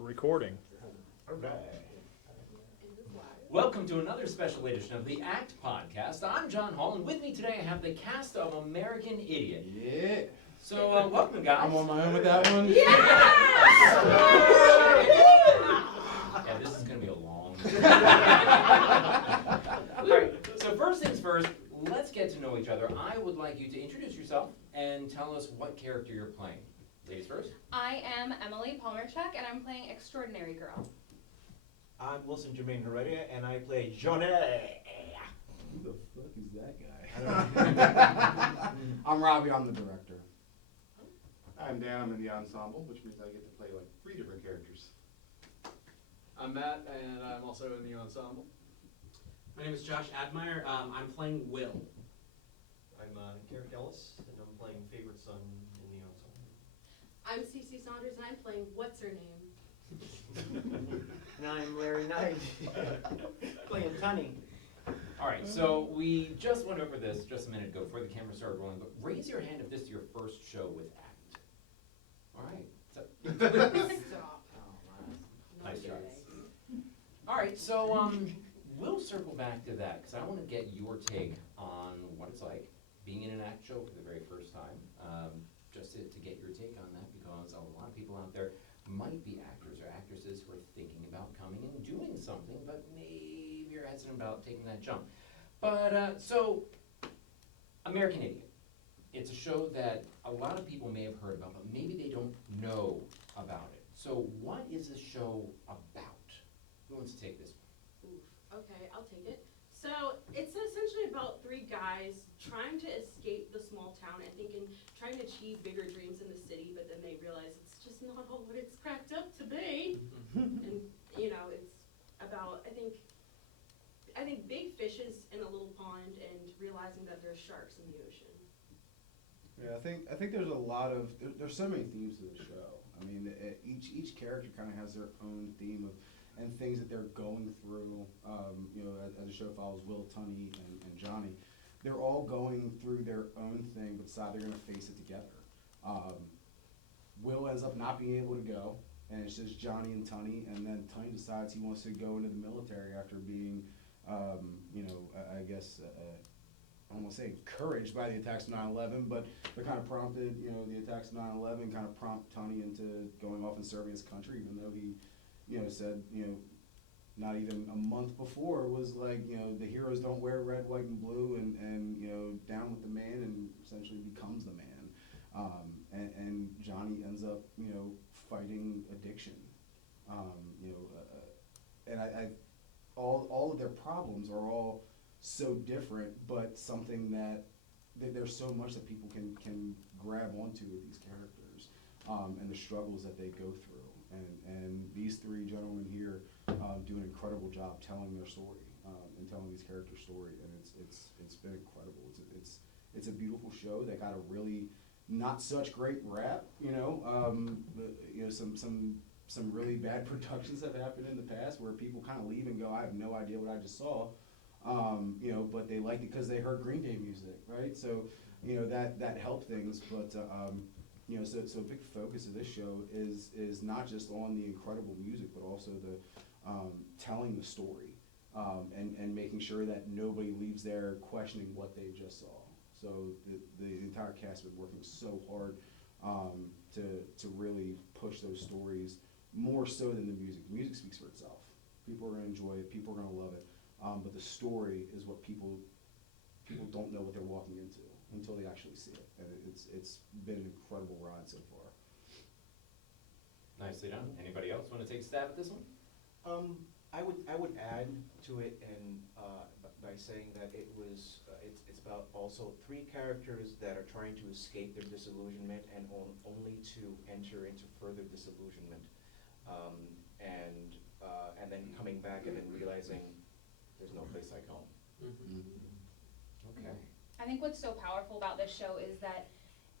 Recording. Welcome to another special edition of the ACT podcast. I'm John Hall, and with me today I have the cast of American Idiot. Yeah. So, welcome, guys. I'm on my own with that one. Yeah, this is going to be a long. All right, so first things first, let's get to know each other. I would like you to introduce yourself and tell us what character you're playing. Ladies first. I am Emily Palmerchuk, and I'm playing Extraordinary Girl. I'm Wilson Jermaine Heredia, and I play Johnny. Who the fuck is that guy? I'm Robbie, I'm the director. I'm Dan, I'm in the ensemble, which means I get to play like 3 different characters. I'm Matt, and I'm also in the ensemble. My name is Josh Admire. I'm playing Will. I'm Garrick Ellis, and I'm playing Favorite Son in the ensemble. I'm Cece Saunders, and I'm playing What's Her Name? And I'm Larry Knight, playing Tunny. All right, so we just went over this just a minute ago before the camera started rolling, but raise your hand if this is your first show with ACT. All right. So Stop. Nice try. All right, so we'll circle back to that because I want to get your take on what it's like being in an ACT show for the very first time. Just to get your take on that, because a lot of people out there might be actors or actresses who are thinking about coming and doing something, but maybe you're hesitant about taking that jump. But so, American Idiot. It's a show that a lot of people may have heard about, but maybe they don't know about it. So what is this show about? Who wants to take this one? Oof. Okay, I'll take it. So it's essentially about 3 guys trying to escape the small town and trying to achieve bigger dreams in the city, but then they realize it's just not all what it's cracked up to be. And it's about I think big fishes in a little pond and realizing that there's sharks in the ocean. Yeah, I think there's a lot of there's so many themes to the show. I mean, each character kind of has their own theme of and things that they're going through. As the show follows Will, Tunny, and Johnny, they're all going through their own thing, but decide they're going to face it together. Will ends up not being able to go, and it's just Johnny and Tunny, and then Tunny decides he wants to go into the military after being, I guess, I don't want to say encouraged by the attacks of 9/11, but kind of prompted, the attacks of 9/11 kind of prompt Tunny into going off and serving his country, even though he, said, not even a month before was like, the heroes don't wear red, white, and blue, and down with the man, and essentially becomes the man. And Johnny ends up, fighting addiction. And all of their problems are all so different, but something that there's so much that people can grab onto with these characters, and the struggles that they go through. And these 3 gentlemen here do an incredible job telling their story and telling these characters' story, and it's been incredible. It's a beautiful show that got a really not such great rap. Some really bad productions have happened in the past where people kind of leave and go, I have no idea what I just saw, but they liked it because they heard Green Day music, right? So that helped things, but. So a big focus of this show is not just on the incredible music, but also the telling the story, and making sure that nobody leaves there questioning what they just saw. So the entire cast has been working so hard to really push those stories more so than the music. The music speaks for itself. People are going to enjoy it. People are going to love it. But the story is what people don't know what they're walking into until they actually see it, and it's been an incredible ride so far. Nicely done. Anybody else want to take a stab at this one? I would add to it and by saying that it's about also 3 characters that are trying to escape their disillusionment and only to enter into further disillusionment, and then coming back and then realizing there's no place like home. Okay. I think what's so powerful about this show is that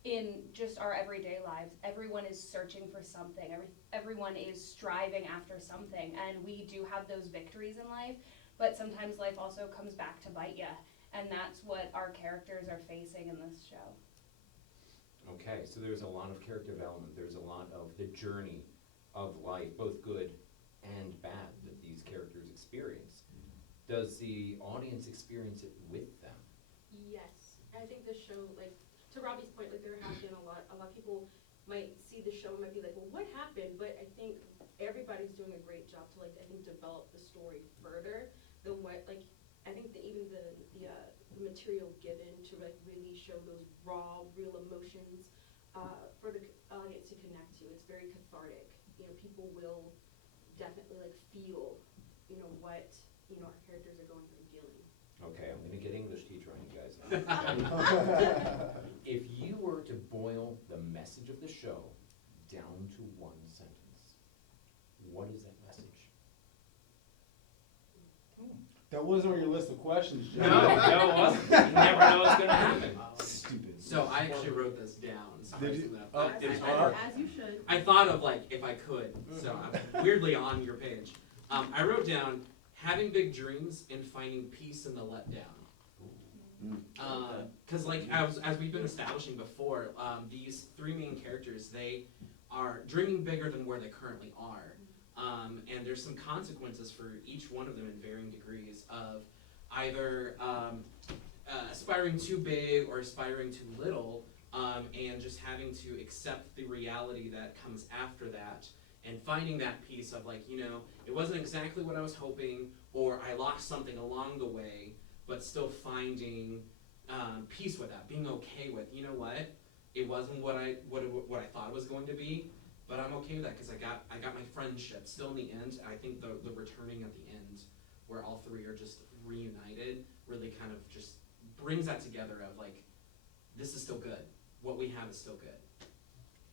in just our everyday lives, everyone is searching for something. Everyone is striving after something, and we do have those victories in life, but sometimes life also comes back to bite you, and that's what our characters are facing in this show. Okay, so there's a lot of character development. There's a lot of the journey of life, both good does the audience experience it with them? Yes, I think the show, like, to Robbie's point, like, there have been a lot of people might see the show and might be like, well, what happened? But I think everybody's doing a great job to, like, I think develop the story further than what, like, I think that even the material given to, like, really show those raw, real emotions for the audience to connect to. It's very cathartic. You know, people will definitely, like, feel, you know, what, you know, our characters are going through and feeling. Okay, I'm gonna get English teacher on you guys. If you were to boil the message of the show down to one sentence, what is that message? That wasn't on your list of questions, Joe. No, it wasn't. You never know what's gonna happen. Stupid. So I actually wrote this down. Did you? surprisingly enough. It's I- hard. As you should. I thought of like if I could, so I'm weirdly on your page. I wrote down having big dreams and finding peace in the letdown. Because like as we've been establishing before, these three main characters, they are dreaming bigger than where they currently are. And there's some consequences for each one of them in varying degrees of either aspiring too big or aspiring too little, and just having to accept the reality that comes after that, and finding that piece of like, you know, it wasn't exactly what I was hoping, or I lost something along the way, but still finding peace with that, being okay with, you know what, it wasn't what I thought it was going to be, but I'm okay with that because I got my friendship still in the end. I think the returning at the end, where all three are just reunited, really kind of just brings that together of like, this is still good. What we have is still good.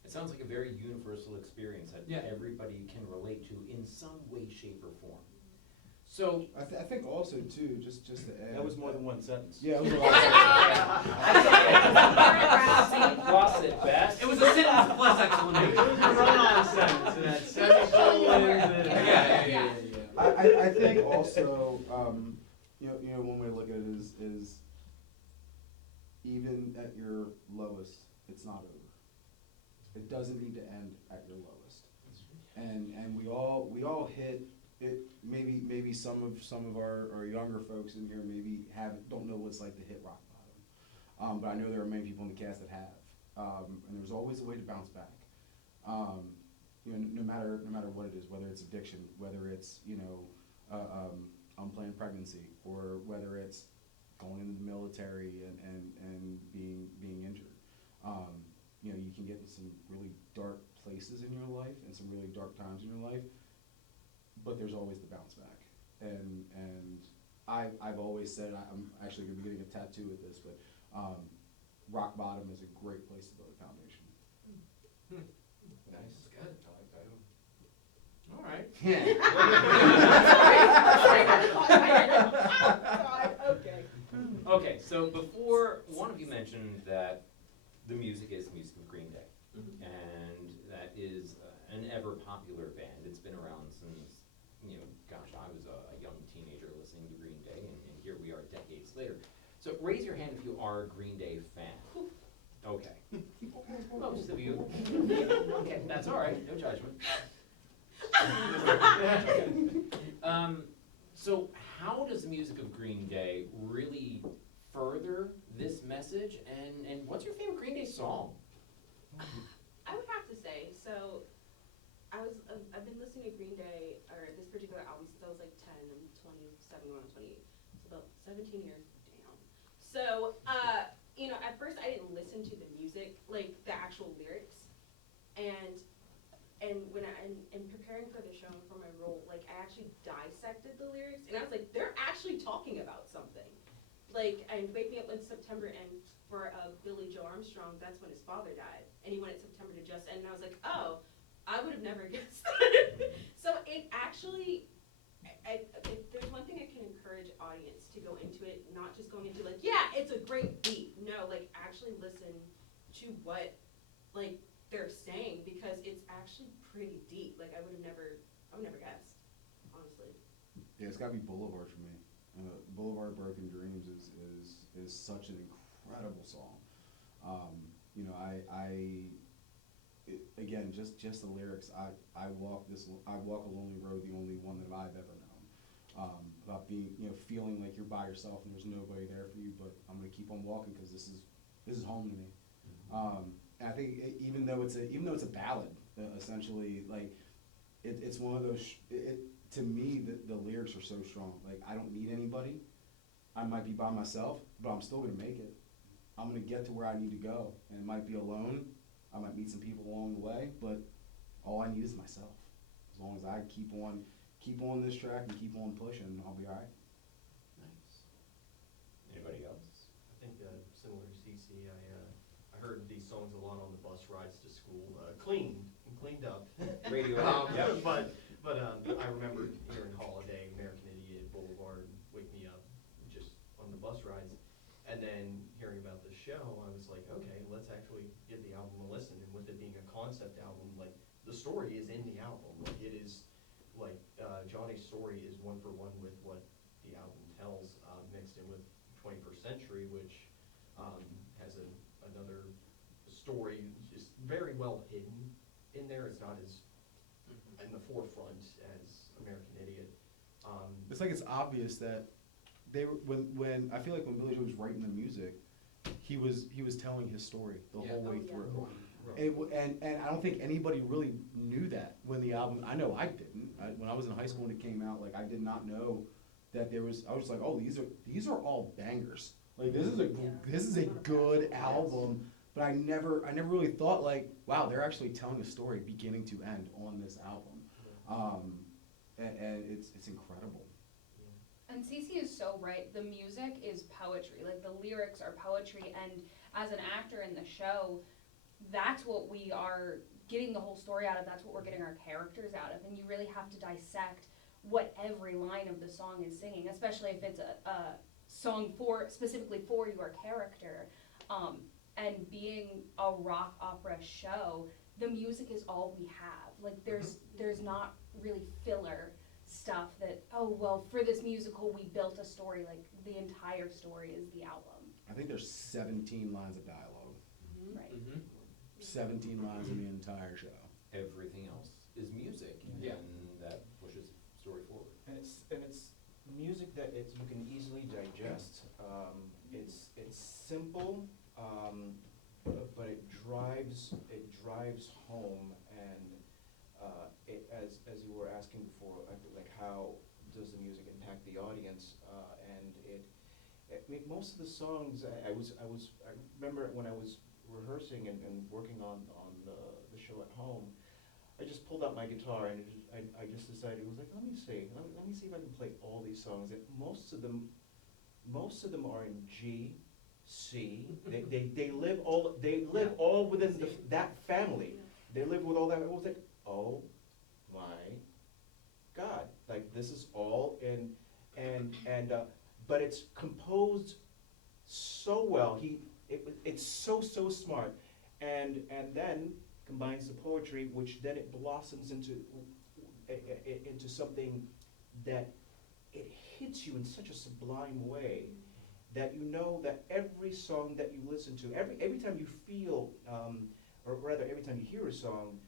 It sounds like a very universal experience that Yeah. everybody can relate to in some way, shape, or form. So, I think also too, just to add. That was more than one sentence. Yeah, it was a lot. Lost it best. It was a sentence plus exclamation. It was a run-on sentence, and that semicolons and. Yeah. I think also, you know, one way to look at it is even at your lowest, it's not over. It doesn't need to end at your lowest. And we all hit it. Maybe some of our younger folks in here maybe don't know what it's like to hit rock bottom. But I know there are many people in the cast that have. And there's always a way to bounce back. You know, no matter what it is, whether it's addiction, whether it's, you know, unplanned pregnancy, or whether it's going into the military and being injured. You know, you can get in some really dark places in your life and some really dark times in your life, but there's always the bounce back. And I've always said, I'm actually going to be getting a tattoo with this, but rock bottom is a great place to build a foundation. Nice. That's good. I like that. All right. Okay. Okay, so before, one of you mentioned that the music is the music of Green Day. And that is an ever popular band. It's been around since, you know, gosh, I was a young teenager listening to Green Day, and here we are decades later. So raise your hand if you are a Green Day fan. Okay. Most of you. Okay, that's all right, no judgment. So how does the music of Green Day really further this message, and what's your favorite Green Day song? I would have to say, so I've been listening to Green Day, or this particular album, since I was like 10. I'm 27 going on 28. It's about 17 years. Damn. So, you know, at first I didn't listen to the music, like the actual lyrics, and when in preparing for the show and for my role, like I actually dissected the lyrics, and I was like, they're actually talking about something. Like, and Wake Me Up in September, and for Billy Joe Armstrong, that's when his father died, and he wanted September to just end, and I was like, oh, I would have never guessed that. So it actually, if there's one thing I can encourage audience to go into it, not just going into like, yeah, it's a great beat. No, like actually listen to what like they're saying, because it's actually pretty deep. Like I would have never guessed, honestly. Yeah, it's got to be Boulevard for me. Boulevard of Broken Dreams is such an incredible song. You know, again, just the lyrics. I walk a lonely road, the only one that I've ever known. about being, feeling like you're by yourself and there's nobody there for you, but I'm gonna keep on walking because this is home to me. And I think even though it's a ballad, essentially, like it's one of those. To me, the lyrics are so strong. Like, I don't need anybody. I might be by myself, but I'm still gonna make it. I'm gonna get to where I need to go, and it might be alone. I might meet some people along the way, but all I need is myself. As long as I keep on this track and keep on pushing, I'll be all right. Nice. Anybody else? I think similar to CC, I heard these songs a lot on the bus rides to school, cleaned up. Radio. Yep. But I remember hearing Holiday, American Idiot, Boulevard, Wake Me Up, just on the bus rides. And then hearing about the show, I was like, okay, let's actually give the album a listen. And with it being a concept album, like, the story is in the album. Like, it is, like, Johnny's story is one for one with what the album tells, mixed in with 21st Century, which has another story just very well hidden in there. It's not as in the forefront as American Idiot. It's like it's obvious that they were, when I feel like when Billy Joe was writing the music, he was telling his story the whole way through. And I don't think anybody really knew that when the album. I know I didn't. When I was in high school and it came out, like, I did not know that there was. I was like, oh, these are all bangers. Like, this is a good album. But I never really thought, like, wow, they're actually telling a story beginning to end on this album. And it's incredible. And Cece is so right. The music is poetry. Like, the lyrics are poetry. And as an actor in the show, that's what we are getting the whole story out of. That's what we're getting our characters out of. And you really have to dissect what every line of the song is singing, especially if it's a song specifically for your character. And being a rock opera show, the music is all we have. Like, there's not really filler stuff that, oh, well, for this musical we built a story. Like, the entire story is the album. I think there's 17 lines of dialogue. Right. 17 lines in the entire show. Everything else is music, Yeah. and that pushes story forward. And it's music that you can easily digest. It's simple, but it drives home. And as you were asking before, like, how does the music impact the audience? And I mean, most of the songs, I remember when I was rehearsing and working on the show at home, I just pulled out my guitar and I just decided, it was like, let me see if I can play all these songs. And most of them are in G, C. They live all within that family. They live with all that. It was like, oh my God, like, this is all in, but it's composed so well. It's so smart, and then combines the poetry, which then it blossoms into something that it hits you in such a sublime way that you know that every song that you listen to, every time you feel, or rather every time you hear a song,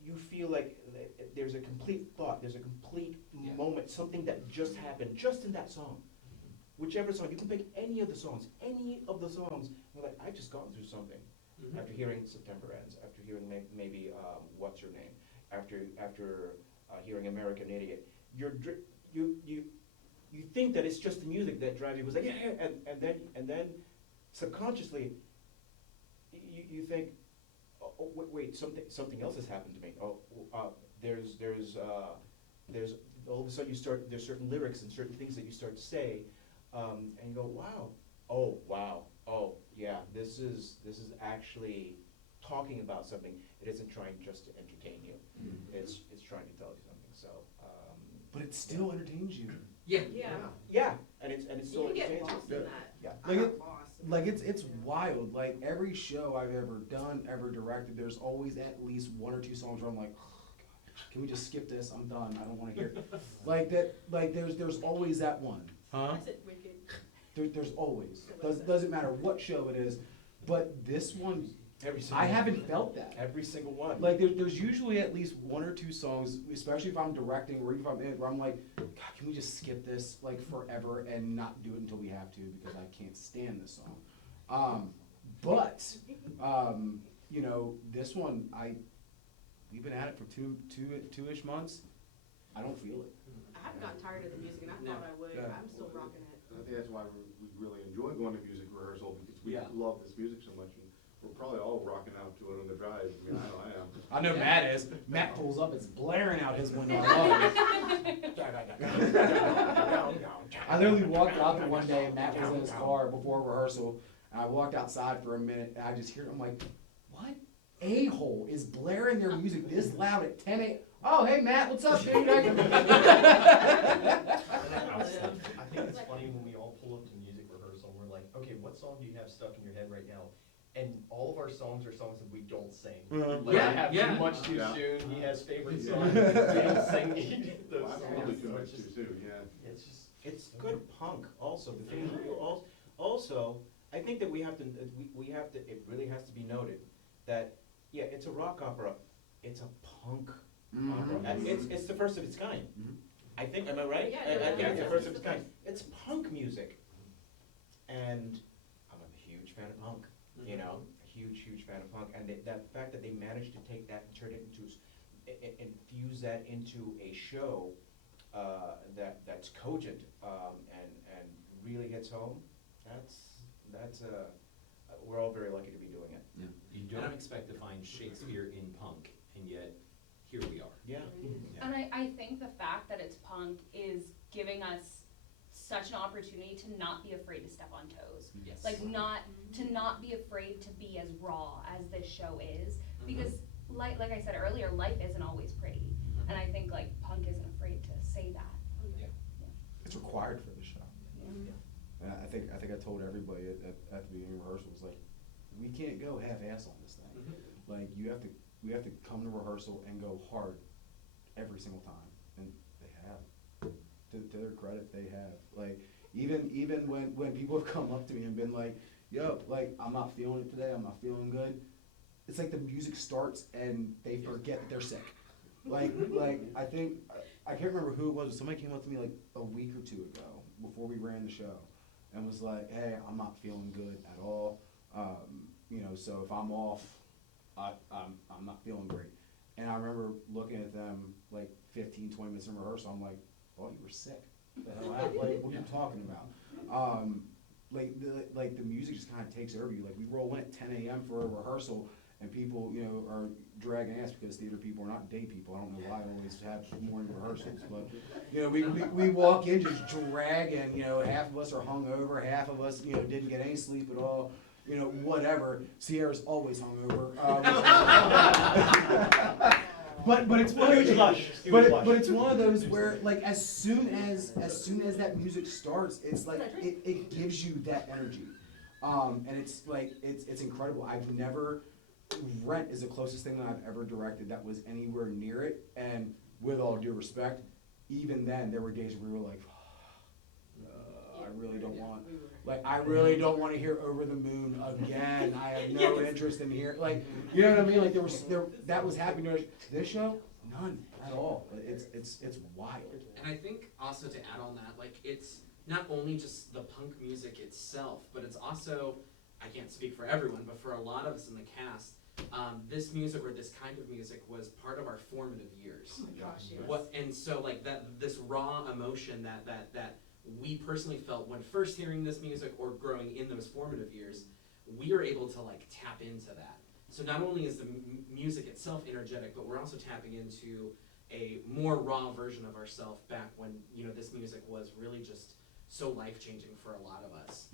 you feel like there's a complete thought, there's a complete moment, something that just happened just in that song. Whichever song, you can pick any of the songs, you're like, I've just gone through something. After hearing September Ends, after hearing maybe What's Her Name, after hearing American Idiot, you think that it's just the music that drives you. It was like, yeah, and then subconsciously you think, oh, wait, something else has happened to me. There's all of a sudden there's certain lyrics and certain things that you start to say, and you go, wow, oh yeah, this is actually talking about something. It isn't trying just to entertain you. It's trying to tell you something. So, but it still entertains you. Yeah. Yeah, and it's still You can get entertains lost you. in that. Yeah. I got lost in Like, that. it's wild. Like, every show I've ever done, ever directed, there's always at least one or two songs where I'm like, oh, God, can we just skip this? I'm done. I don't want to hear it. Like that. Like, there's always that one. Huh? I said wicked. There's always. Doesn't matter what show it is. But this one, Every single I one. haven't felt that. Every single one. Like there's usually at least one or two songs, especially if I'm directing or even if I'm in it, where I'm like, God, can we just skip this like forever and not do it until we have to because I can't stand this song. But you know, this one we've been at it for two-ish months. I don't feel it. I haven't gotten tired of the music, and I thought I would. Yeah. I'm still rocking it. And I think that's why we really enjoy going to music rehearsal, because we Yeah. love this music so much, and we're probably all rocking out to it on the drive. I mean, I know I am. I know Matt is. Matt pulls up, it's blaring out his window. I literally walked out there one day and Matt was in his car before rehearsal, and I walked outside for a minute and I just hear it. I'm like, what a-hole is blaring their music this loud at 10 a.m.? Oh, hey Matt, what's up, dude? I think it's funny when we all pull up to music rehearsal and we're like, okay, what song do you have stuck in your head right now? And all of our songs are songs that we don't sing. Like, Yeah, I have yeah. Too Much Too Yeah. Soon, he has favorite Yeah. songs, we don't sing those Well, songs. absolutely too So much it's too just- soon, yeah. It's just. It's good punk also. The thing also, I think that we have to, it really has to be noted that, yeah, it's a rock opera, it's a punk opera. And it's the first of its kind. Mhm. I think, am I right? Yeah, I think yeah, it's the yeah. first of its kind. It's punk music. And I'm a huge fan of punk, you know, huge fan of punk. And that fact that they managed to take that and turn it into, infuse that into a show that's cogent and really hits home, we're all very lucky to be doing it. You don't expect to find Shakespeare in punk, and yet here we are. Yeah. And I think the fact that it's punk is giving us such an opportunity to not be afraid to step on toes. Yes. Like to not be afraid to be as raw as this show is. Mm-hmm. Because like I said earlier, life isn't always pretty. Mm-hmm. And I think like punk isn't afraid to say that. It's required for the show. Yeah. And I think I told everybody at the beginning of rehearsals, like, we can't go half-ass on this thing. Like, we have to come to rehearsal and go hard every single time, and they have. To their credit, they have. Like, even when people have come up to me and been like, yo, like, I'm not feeling it today, I'm not feeling good, it's like the music starts and they forget that they're sick. Like I think, I can't remember who it was, but somebody came up to me like a week or two ago before we ran the show and was like, hey, I'm not feeling good at all. You know, so if I'm off, I'm not feeling great. And I remember looking at them like 15, 20 minutes in rehearsal, I'm like, oh, you were sick. The hell out? Like, what are you talking about? Like the music just kind of takes over you. Like, we roll in at 10 a.m. for a rehearsal, and people, you know, are dragging ass because theater people are not day people. I don't know why I always have morning rehearsals, but, you know, we walk in just dragging, you know, half of us are hungover, half of us, you know, didn't get any sleep at all, you know, whatever. Sierra's always hungover. But it's one of those, but it's one of those where, like, as soon as that music starts, it's like it gives you that energy, and it's like it's incredible. I've never, Rent is the closest thing that I've ever directed that was anywhere near it, and with all due respect, even then there were days where we were like, I really don't want. Like, I really don't want to hear Over the Moon again. I have no interest in hearing, like, you know what I mean? Like, that was happening during this show, none at all. It's wild. And I think also to add on that, like, it's not only just the punk music itself, but it's also, I can't speak for everyone, but for a lot of us in the cast, this music or this kind of music was part of our formative years. Oh my gosh, yes. And so, like, this raw emotion that we personally felt when first hearing this music or growing in those formative years, we are able to like tap into that. So not only is the music itself energetic, but we're also tapping into a more raw version of ourselves back when, you know, this music was really just so life-changing for a lot of us.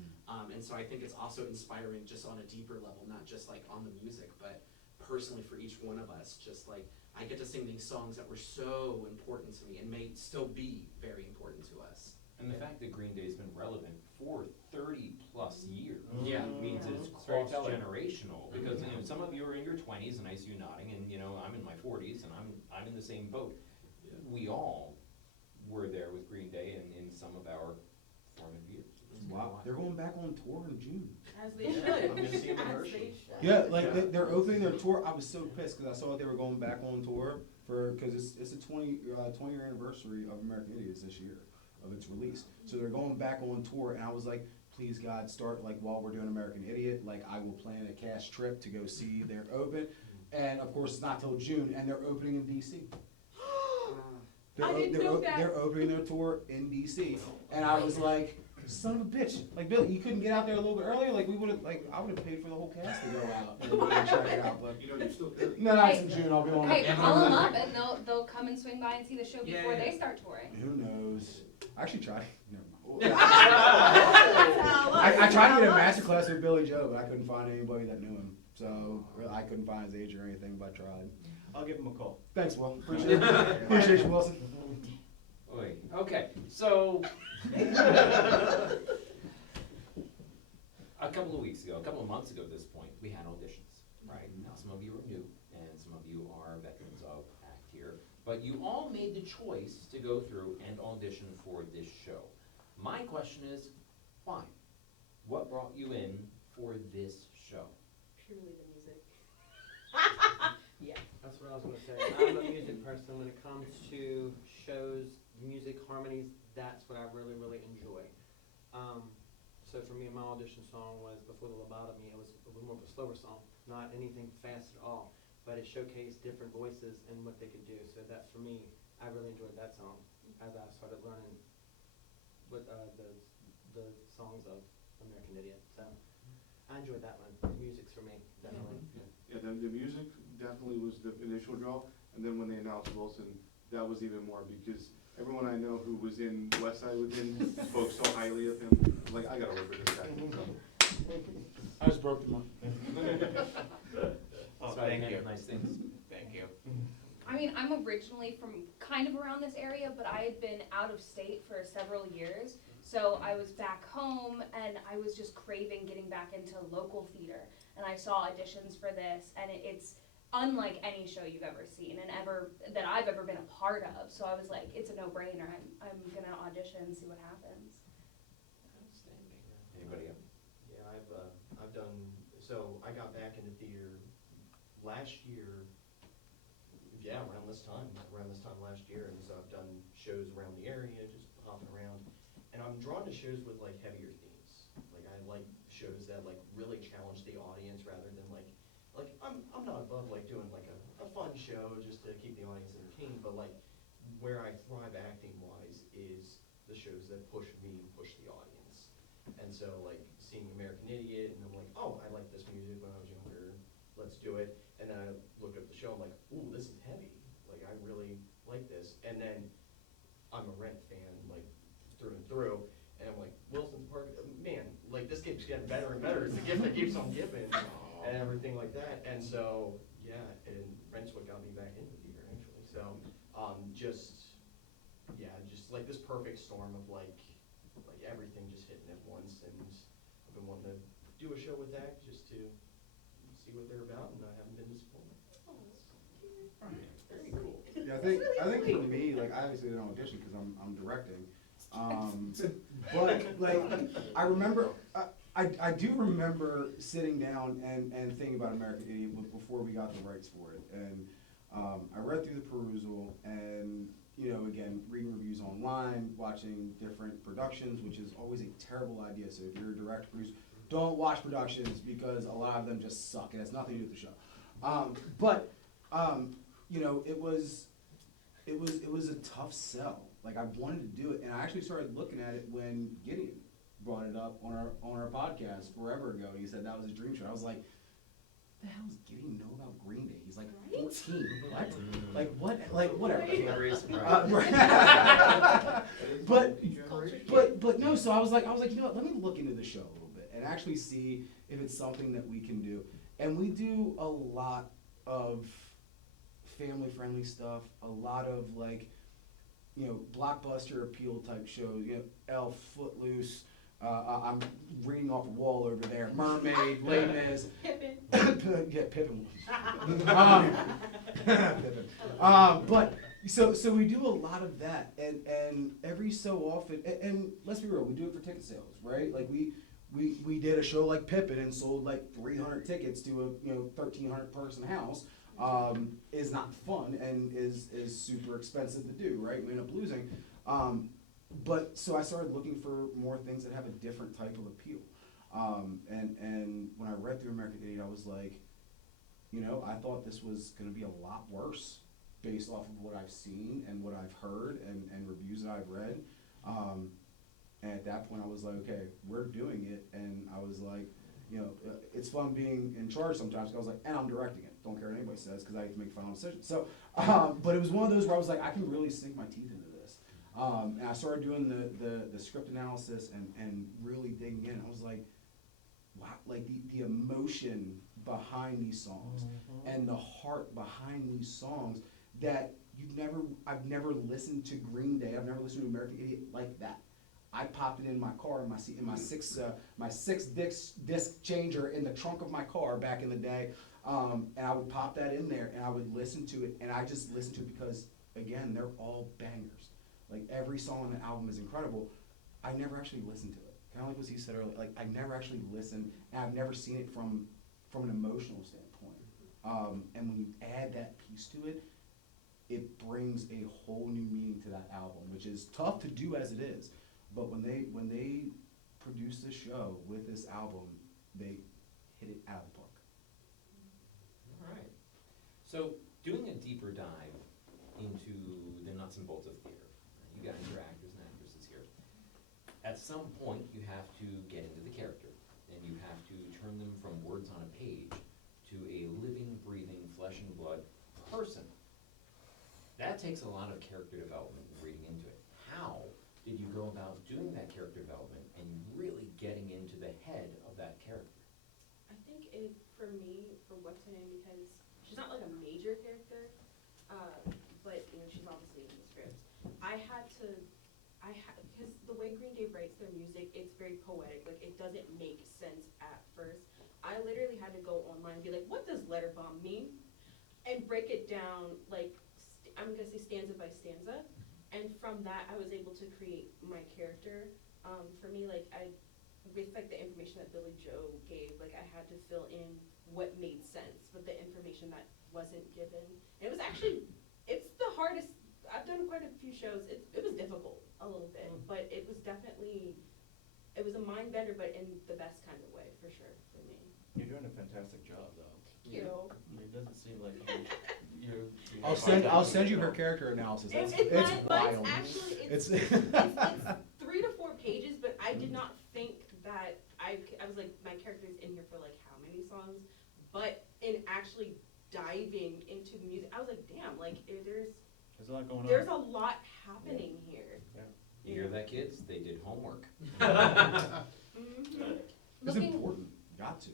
And so I think it's also inspiring just on a deeper level, not just like on the music, but personally for each one of us, just like I get to sing these songs that were so important to me and may still be very important to us. And the fact that Green Day's been relevant for 30 plus years Yeah. means that it's It's very telling. cross-generational, because you know, some of you are in your 20s, and I see you nodding, and you know, I'm in my 40s, and I'm in the same boat. We all were there with Green Day in some of our formative years. Wow, they're going back on tour in June. As they should. I'm gonna see 'em in As Hershey. they should. Yeah, like they're opening their tour. I was so pissed because I saw that they were going back on tour because it's a 20-year anniversary of American Idiots this year of its release. So they're going back on tour, and I was like, please God, start like while we're doing American Idiot. Like I will plan a cash trip to go see their open, and of course it's not till June, and they're opening in DC. I didn't know that. They're opening their tour in DC, and I was like, son of a bitch! Like Billy, you couldn't get out there a little bit earlier. Like we would have, like I would have paid for the whole cast to go out and check it out. But You know, you're still busy. no, that's in June. I'll be on. Hey, Yeah, call them but- up and they'll come and swing by and see the show Yeah, before yeah. they start touring. Who knows? I actually tried. Never mind. I I tried to get a master class with Billy Joe, but I couldn't find anybody that knew him. So I couldn't find his age or anything, but I tried. I'll give him a call. Thanks, Will. Appreciate it. Appreciate you, Wilson. Oy. Okay, so a couple of weeks ago, a couple of months ago at this point, we had auditions, right? Now, some of you are new, and some of you are veterans of ACT here, but you all made the choice to go through and audition for this show. My question is, why? What brought you in for this show? Purely the music. That's what I was gonna say. I'm a music person. When it comes to shows, music, harmonies, that's what I really, really enjoy. So for me, my audition song was Before the Lobotomy. It was more of a slower song, not anything fast at all, but it showcased different voices and what they could do. So that for me, I really enjoyed that song as I started learning what the songs of American Idiot. So I enjoyed that one. Music's for me, definitely. Yeah, the music definitely was the initial draw, and then when they announced Wilson, that was even more, because everyone I know who was in West Side with him spoke so highly of him. Like, I gotta work with this guy. I just broke them up. So I can get nice things. Thank you. I mean, I'm originally from kind of around this area, but I had been out of state for several years. So I was back home and I was just craving getting back into local theater. And I saw auditions for this, and it's unlike any show you've ever seen and that I've ever been a part of. So I was like, it's a no-brainer. I'm gonna audition and see what happens. Outstanding. Anybody else? Yeah, I've done, so I got back into theater last year, around this time last year, and so I've done shows around the area, just hopping around, and I'm drawn to shows with like heavier themes. Like I like shows that like really challenge the audience rather than like I'm not above like doing like a fun show just to keep the audience entertained, but like where I thrive acting wise is the shows that push me and push the audience. And so like seeing American Idiot, and I'm like, oh, I liked this music when I was younger, let's do it. And then I looked up the show, I'm like, ooh, this is heavy. Like I really like this. And then I'm a Rent fan, like through and through. And I'm like, Wilson Park, man, like this keeps getting better and better. It's the gift that keeps on giving and everything like that. And so, yeah, and Rent's what got me back into theater actually. So, just like this perfect storm of like everything just hitting at once. And I've been wanting to do a show with ACT just to see what they're about, and I haven't been disappointed. Very cool. Yeah, I think for me, like I obviously didn't audition because I'm directing. But like I remember, I do remember sitting down and thinking about American Idiot before we got the rights for it, and I read through the perusal, and again, reading reviews online, watching different productions, which is always a terrible idea. So if you're a director, producer, don't watch productions because a lot of them just suck. It has nothing to do with the show. But it was a tough sell. Like I wanted to do it, and I actually started looking at it when Gideon brought it up on our podcast forever ago. He said that was his dream show. I was like, the hell does Gideon know about Green Day? He's like 14. What? Like what? Like whatever. Very surprised. But no. So I was like, you know what? Let me look into the show a little bit and actually see if it's something that we can do. And we do a lot of family-friendly stuff. A lot of like, blockbuster appeal type shows. Elf, Footloose. I'm reading off a wall over there. Mermaid, Les Mis. Pippin. Yeah, Pippin. Pippin. But so we do a lot of that, and every so often, and let's be real, we do it for ticket sales, right? Like we we did a show like Pippin and sold like 300 tickets to a 1,300 person house, is not fun and is super expensive to do, right? We end up losing. But so I started looking for more things that have a different type of appeal. And when I read through American Idiot, I was like, I thought this was going to be a lot worse based off of what I've seen and what I've heard and reviews that I've read. And at that point, I was like, okay, we're doing it. And I was like, it's fun being in charge sometimes. 'Cause I was like, and I'm directing it. Don't care what anybody says because I have to make final decisions. So, but it was one of those where I was like, I can really sink my teeth into this. And I started doing the script analysis and really digging in. I was like, wow, like the emotion behind these songs and the heart behind these songs that I've never listened to Green Day. I've never listened to American Idiot like that. I popped it in my car in my six disc changer in the trunk of my car back in the day, and I would pop that in there and I would listen to it, and I just listened to it because again they're all bangers. Like every song on the album is incredible. I never actually listened to it. Kind of like what he said earlier. Like I never actually listened, and I've never seen it from an emotional standpoint. And when you add that piece to it, it brings a whole new meaning to that album, which is tough to do as it is. But when they produced this show with this album, they hit it out of the park. All right. So doing a deeper dive into the nuts and bolts of theater, you guys are actors and actresses here. At some point, you have to get into the character, and you have to turn them from words on a page to a living, breathing, flesh and blood person. That takes a lot of character development and reading into it. How did you go about doing that character development and really getting into the head of that character? I think for me, for what's her name, because she's not like a major character, but she's obviously in the scripts. Because the way Green Day writes their music, it's very poetic. Like it doesn't make sense at first. I literally had to go online and be like, what does letter bomb mean? And break it down like I'm gonna say stanza by stanza. And from that, I was able to create my character. For me, with the information that Billy Joe gave, I had to fill in what made sense with the information that wasn't given. And it was actually, it's the hardest. I've done quite a few shows. It was difficult a little bit, but it was a mind bender, but in the best kind of way, for sure, for me. You're doing a fantastic job, though. Thank you. It doesn't seem like you're. I'll send you her character analysis. It's wild. Mine's actually, it's 3 to 4 pages, but I did not think that I was like, my character's in here for how many songs, but in actually diving into the music, I was like, damn, There's a lot going on. there's a lot happening here. You hear that, kids? They did homework. It's important. Got to.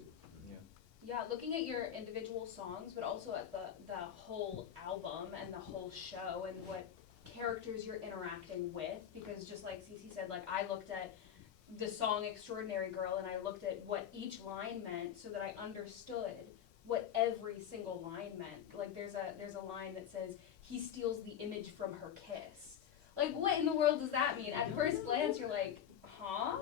Yeah, looking at your individual songs, but also at the whole album and the whole show and what characters you're interacting with, because just like Cece said, I looked at the song Extraordinary Girl and I looked at what each line meant so that I understood what every single line meant. There's a line that says, he steals the image from her kiss. What in the world does that mean? At first glance, you're like, huh?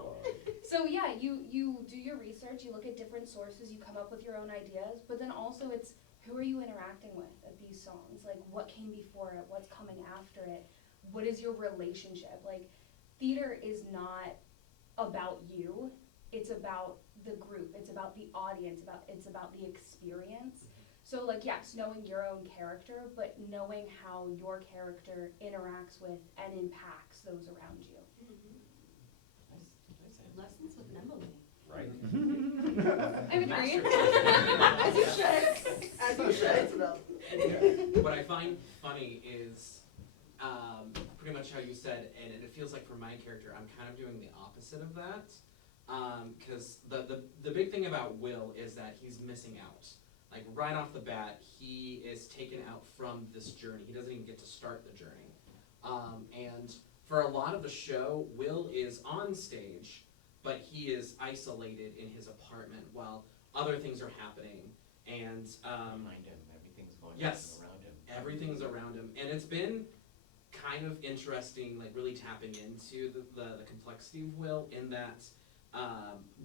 So yeah, you do your research, you look at different sources, you come up with your own ideas, but then also it's who are you interacting with at these songs? What came before it? What's coming after it? What is your relationship? Theater is not about you, it's about the group, it's about the audience, it's about the experience. So yes, knowing your own character, but knowing how your character interacts with and impacts those around you. Lessons with Emily. Right? I would agree. As you should. As you should. What I find funny is pretty much how you said, and it feels like for my character, I'm kind of doing the opposite of that. Because the big thing about Will is that he's missing out. Right off the bat, he is taken out from this journey. He doesn't even get to start the journey. And for a lot of the show, Will is on stage, but he is isolated in his apartment while other things are happening. And Behind him, everything's going yes, on around him. everything's around him. And it's been kind of interesting, really tapping into the complexity of Will, in that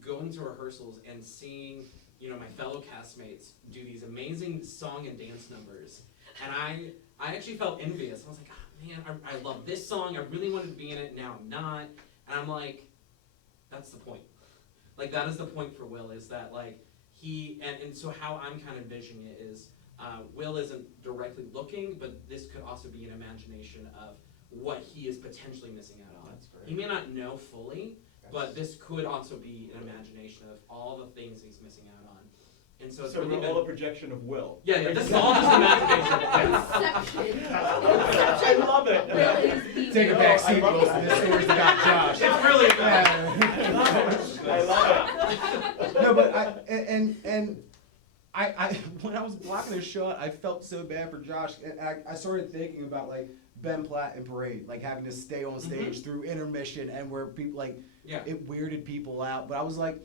going to rehearsals and seeing, you know, my fellow castmates do these amazing song and dance numbers. And I actually felt envious. I was like, oh, man, I love this song. I really wanted to be in it. Now I'm not. And I'm like, that's the point. Like, that is the point for Will, is that, like, and so how I'm kind of envisioning it is, Will isn't directly looking, but this could also be an imagination of what he is potentially missing out on. That's great. He may not know fully, but this could also be an imagination of all the things he's missing out on. And so it's So really all a been, projection of Will. yeah, this is all just imagination. Inception. I love it. Take a back seat, Wilson. This story's about Josh. It's really about I love it. No, but I when I was blocking this shot, I felt so bad for Josh, and I started thinking about like Ben Platt and Parade, like having to stay on stage through intermission, and where people like Yeah. it weirded people out. But I was like,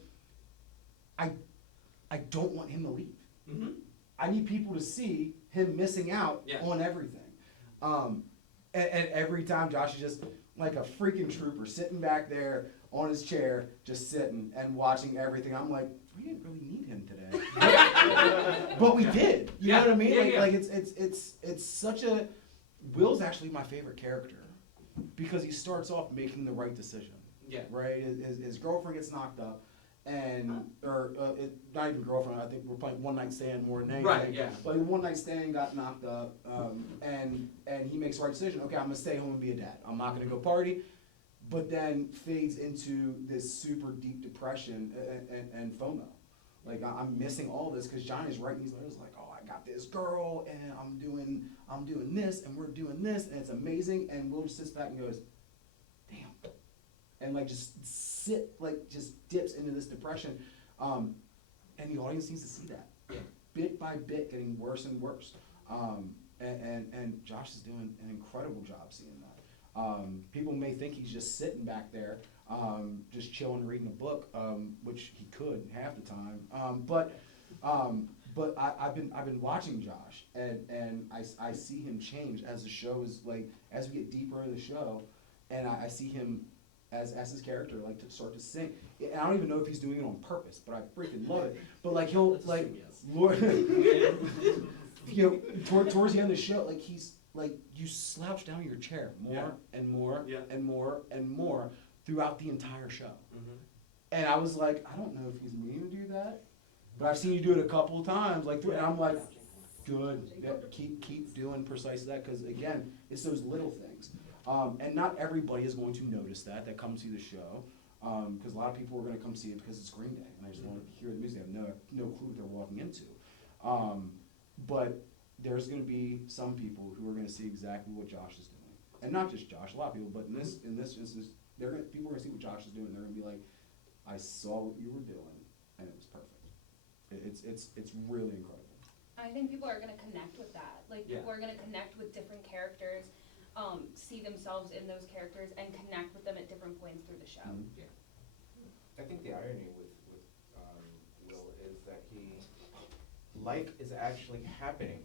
I don't want him to leave. Mm-hmm. I need people to see him missing out Yeah. on everything. And every time Josh is just like a freaking trooper sitting back there on his chair, just sitting and watching everything. I'm like, we didn't really need him today. But we did. You know what I mean? Yeah, like, yeah. like it's such a, Will's actually my favorite character because he starts off making the right decision. Yeah. Right? His girlfriend gets knocked up. Not even girlfriend, I think we're playing one night stand more than anything. Right, yeah. But one night stand got knocked up, and he makes the right decision. Okay, I'm gonna stay home and be a dad. I'm not gonna go party. But then fades into this super deep depression and FOMO. Like I'm missing all this because Johnny's writing these letters like, oh, I got this girl and I'm doing this and we're doing this and it's amazing. And Will just sits back and goes, damn. And like just dips into this depression, and the audience needs to see that. Yeah. Bit by bit, getting worse and worse. And Josh is doing an incredible job seeing that. People may think he's just sitting back there, just chilling, reading a book, which he could half the time. But I've been watching Josh, and I see him change as the show is like as we get deeper into the show, and I see him as his character, like to start to sing. And I don't even know if he's doing it on purpose, but I freaking love it. But like he'll Let's like, assume yes. you know, towards the end of the show, like he's like you slouch down your chair more and more Yeah. and more and more throughout the entire show. Mm-hmm. And I was like, I don't know if he's meaning to do that, but I've seen you do it a couple of times, like, and I'm like, good, yeah, keep doing precisely that, because again, it's those little things. And not everybody is going to notice that comes to the show, because a lot of people are going to come see it because it's Green Day, and I just want to hear the music. They have no clue what they're walking into. But there's going to be some people who are going to see exactly what Josh is doing, and not just Josh, a lot of people. But in this instance, people are going to see what Josh is doing. They're going to be like, I saw what you were doing, and it was perfect. It's really incredible. I think people are gonna connect with that. Like, Yeah. people are gonna connect with different characters, see themselves in those characters, and connect with them at different points through the show. Mhm. I think the irony with Will is that life is actually happening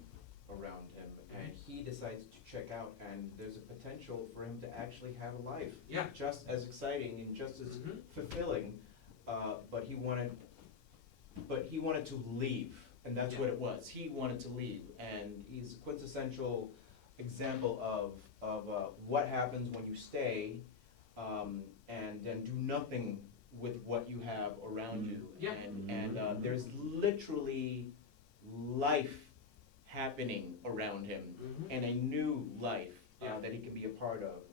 around him, and he decides to check out, and there's a potential for him to actually have a life. Yeah. Just as exciting and just as Mhm. fulfilling, but he wanted to leave, and that's Yeah. what it was. He wanted to leave, and he's a quintessential example of what happens when you stay, and then do nothing with what you have around you. Yeah. And there's literally life happening around him, Mhm. and a new life Yeah. that he can be a part of.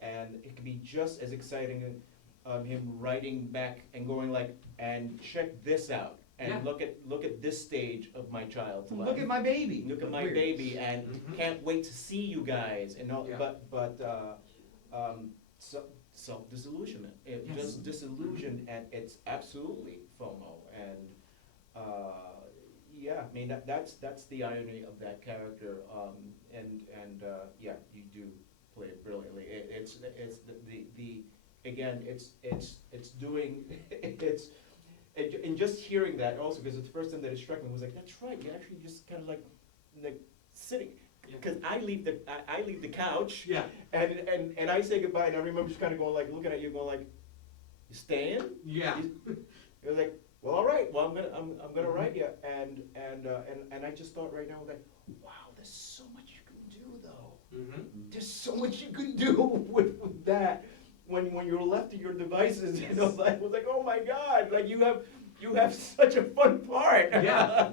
And it can be just as exciting him writing back and going like, and check this out, and Yeah. look at this stage of my child's life. Look at my baby. Look at my Weird. baby, and Mhm. can't wait to see you guys, and all, Yeah. self-disillusionment. It Yes. just disillusioned, and it's absolutely FOMO, and, yeah, I mean, that's the irony of that character, yeah, you do play it brilliantly. It's again, it's doing, and just hearing that also, because the first time that it struck me was like, that's right, you actually just kind of like sitting, Yeah. because I leave the couch, Yeah. and I say goodbye, and I remember just kind of going like, looking at you, going like, You staying? Yeah. It was like, well, all right, well, I'm gonna write you, and I just thought right now, like, wow, there's so much you can do, though. Mm-hmm. There's so much you can do with that, when you're left to your devices, you know, like, I was like, oh my God, like, you have such a fun part. Yeah.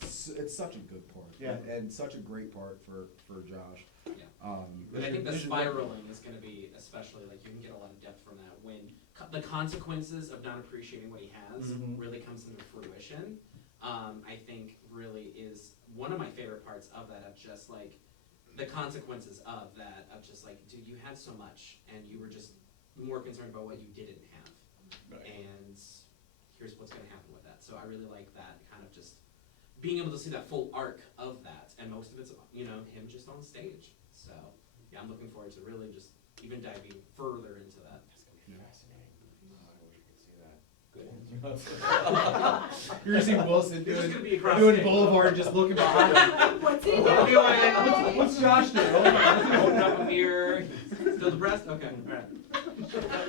It's such a good part. Yeah. And such a great part for Josh. Yeah. Um, And I think the spiraling is going to be especially, like, you can get a lot of depth from that when the consequences of not appreciating what he has Mhm. really comes into fruition. I think really is one of my favorite parts of that, of just like the consequences of that, of just like, dude, you had so much and you were just more concerned about what you didn't have. Right. And here's what's going to happen with that. So I really like that kind of just being able to see that full arc of that, and most of it's, you know, him just on stage. So yeah, I'm looking forward to really just even diving further into that. That's gonna be fascinating. Oh, I wish I could see that. Good. You're gonna see Wilson You're just doing, gonna be across doing stage. Boulevard, just looking behind him. What's he Anyway, doing? What's Josh doing? Oh my Holding up a mirror. Still depressed? Okay,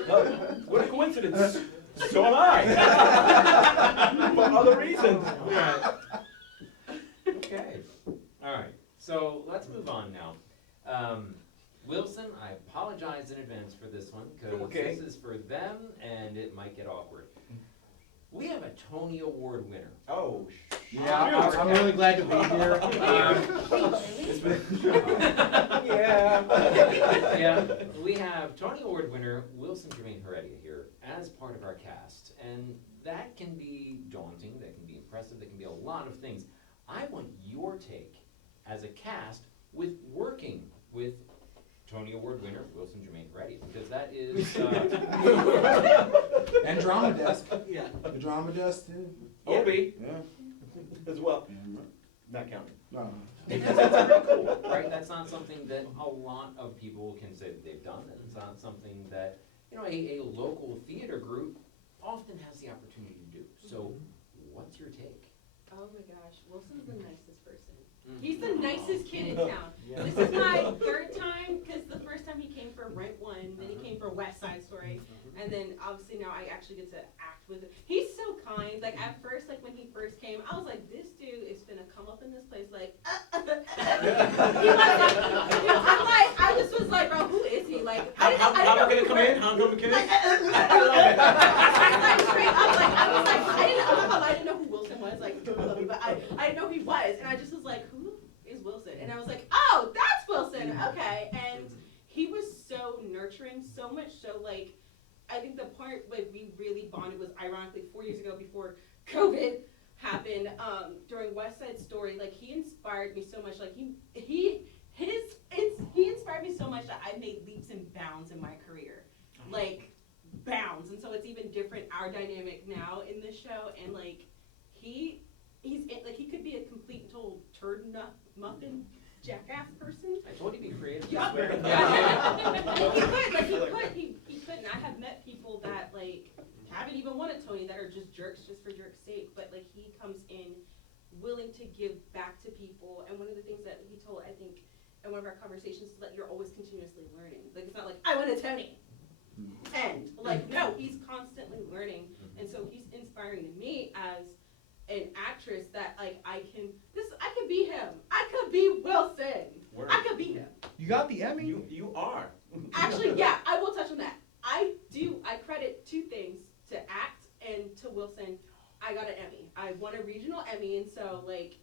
alright. What a coincidence. So am I. For other reasons. Right. Okay, all right, so let's move on now. Wilson, I apologize in advance for this one, because Okay. this is for them, and it might get awkward. We have a Tony Award winner. Oh, Yeah, I'm really glad to be here. yeah. Yeah, we have Tony Award winner Wilson Jermaine Heredia here as part of our cast, and that can be daunting, that can be impressive, that can be a lot of things. I want your take as a cast with working with Tony Award winner Wilson Jermaine Heredia, because that is, And Drama Desk. Yeah. The Drama Desk too. Obi Yeah. as well. Yeah. Not counting. No. because that's really cool, right? That's not something that a lot of people can say that they've done, and it's not something that, you know, a local theater group often has the opportunity to do. So, what's your take? Oh my gosh, Wilson's the nicest person. Mm. He's the nicest kid in town. Yeah. This is my third time, because the first time he came for Rent One, then he came for West Side Story, and then obviously now I actually get to act with him. He's so kind. Like at first, like when he first came, I was like, this dude is gonna come up in this place like, he was like, I'm like, I just was like, bro, who is he? Like, I didn't know. How am I gonna come in? How am I gonna come in? Like, like straight up, like I was like, I didn't, I'm not gonna lie, I didn't know who Wilson was, like, I love you, but I didn't know who he was, and I just was like, who is Wilson? And I was like, oh, that's Wilson, okay. And he was so nurturing, so much so, like, I think the part where we really bonded was ironically 4 years ago before COVID happened, during West Side Story. Like, he inspired me so much, like, he inspired me so much that I made leaps and bounds in my career, like, bounds. And so it's even different, our dynamic now in this show, and like, he's like, he could be a complete and total turd muffin jackass person. I told you to be creative. Yup. this way. He could, and I have met people that like haven't even won a Tony that are just jerks just for jerk's sake, but like he comes in willing to give back to people. And one of the things that he told, I think, in one of our conversations is that you're always continuously learning. Like, it's not like, I won a Tony. And like, no, he's constantly learning. And so he's inspiring to me as an actress that like I could be him. I could be Wilson. Word. I could be him. You got the Emmy? You are. Actually, yeah, I will touch on that. I credit two things to act and to Wilson. I got an Emmy. I won a regional Emmy, and so like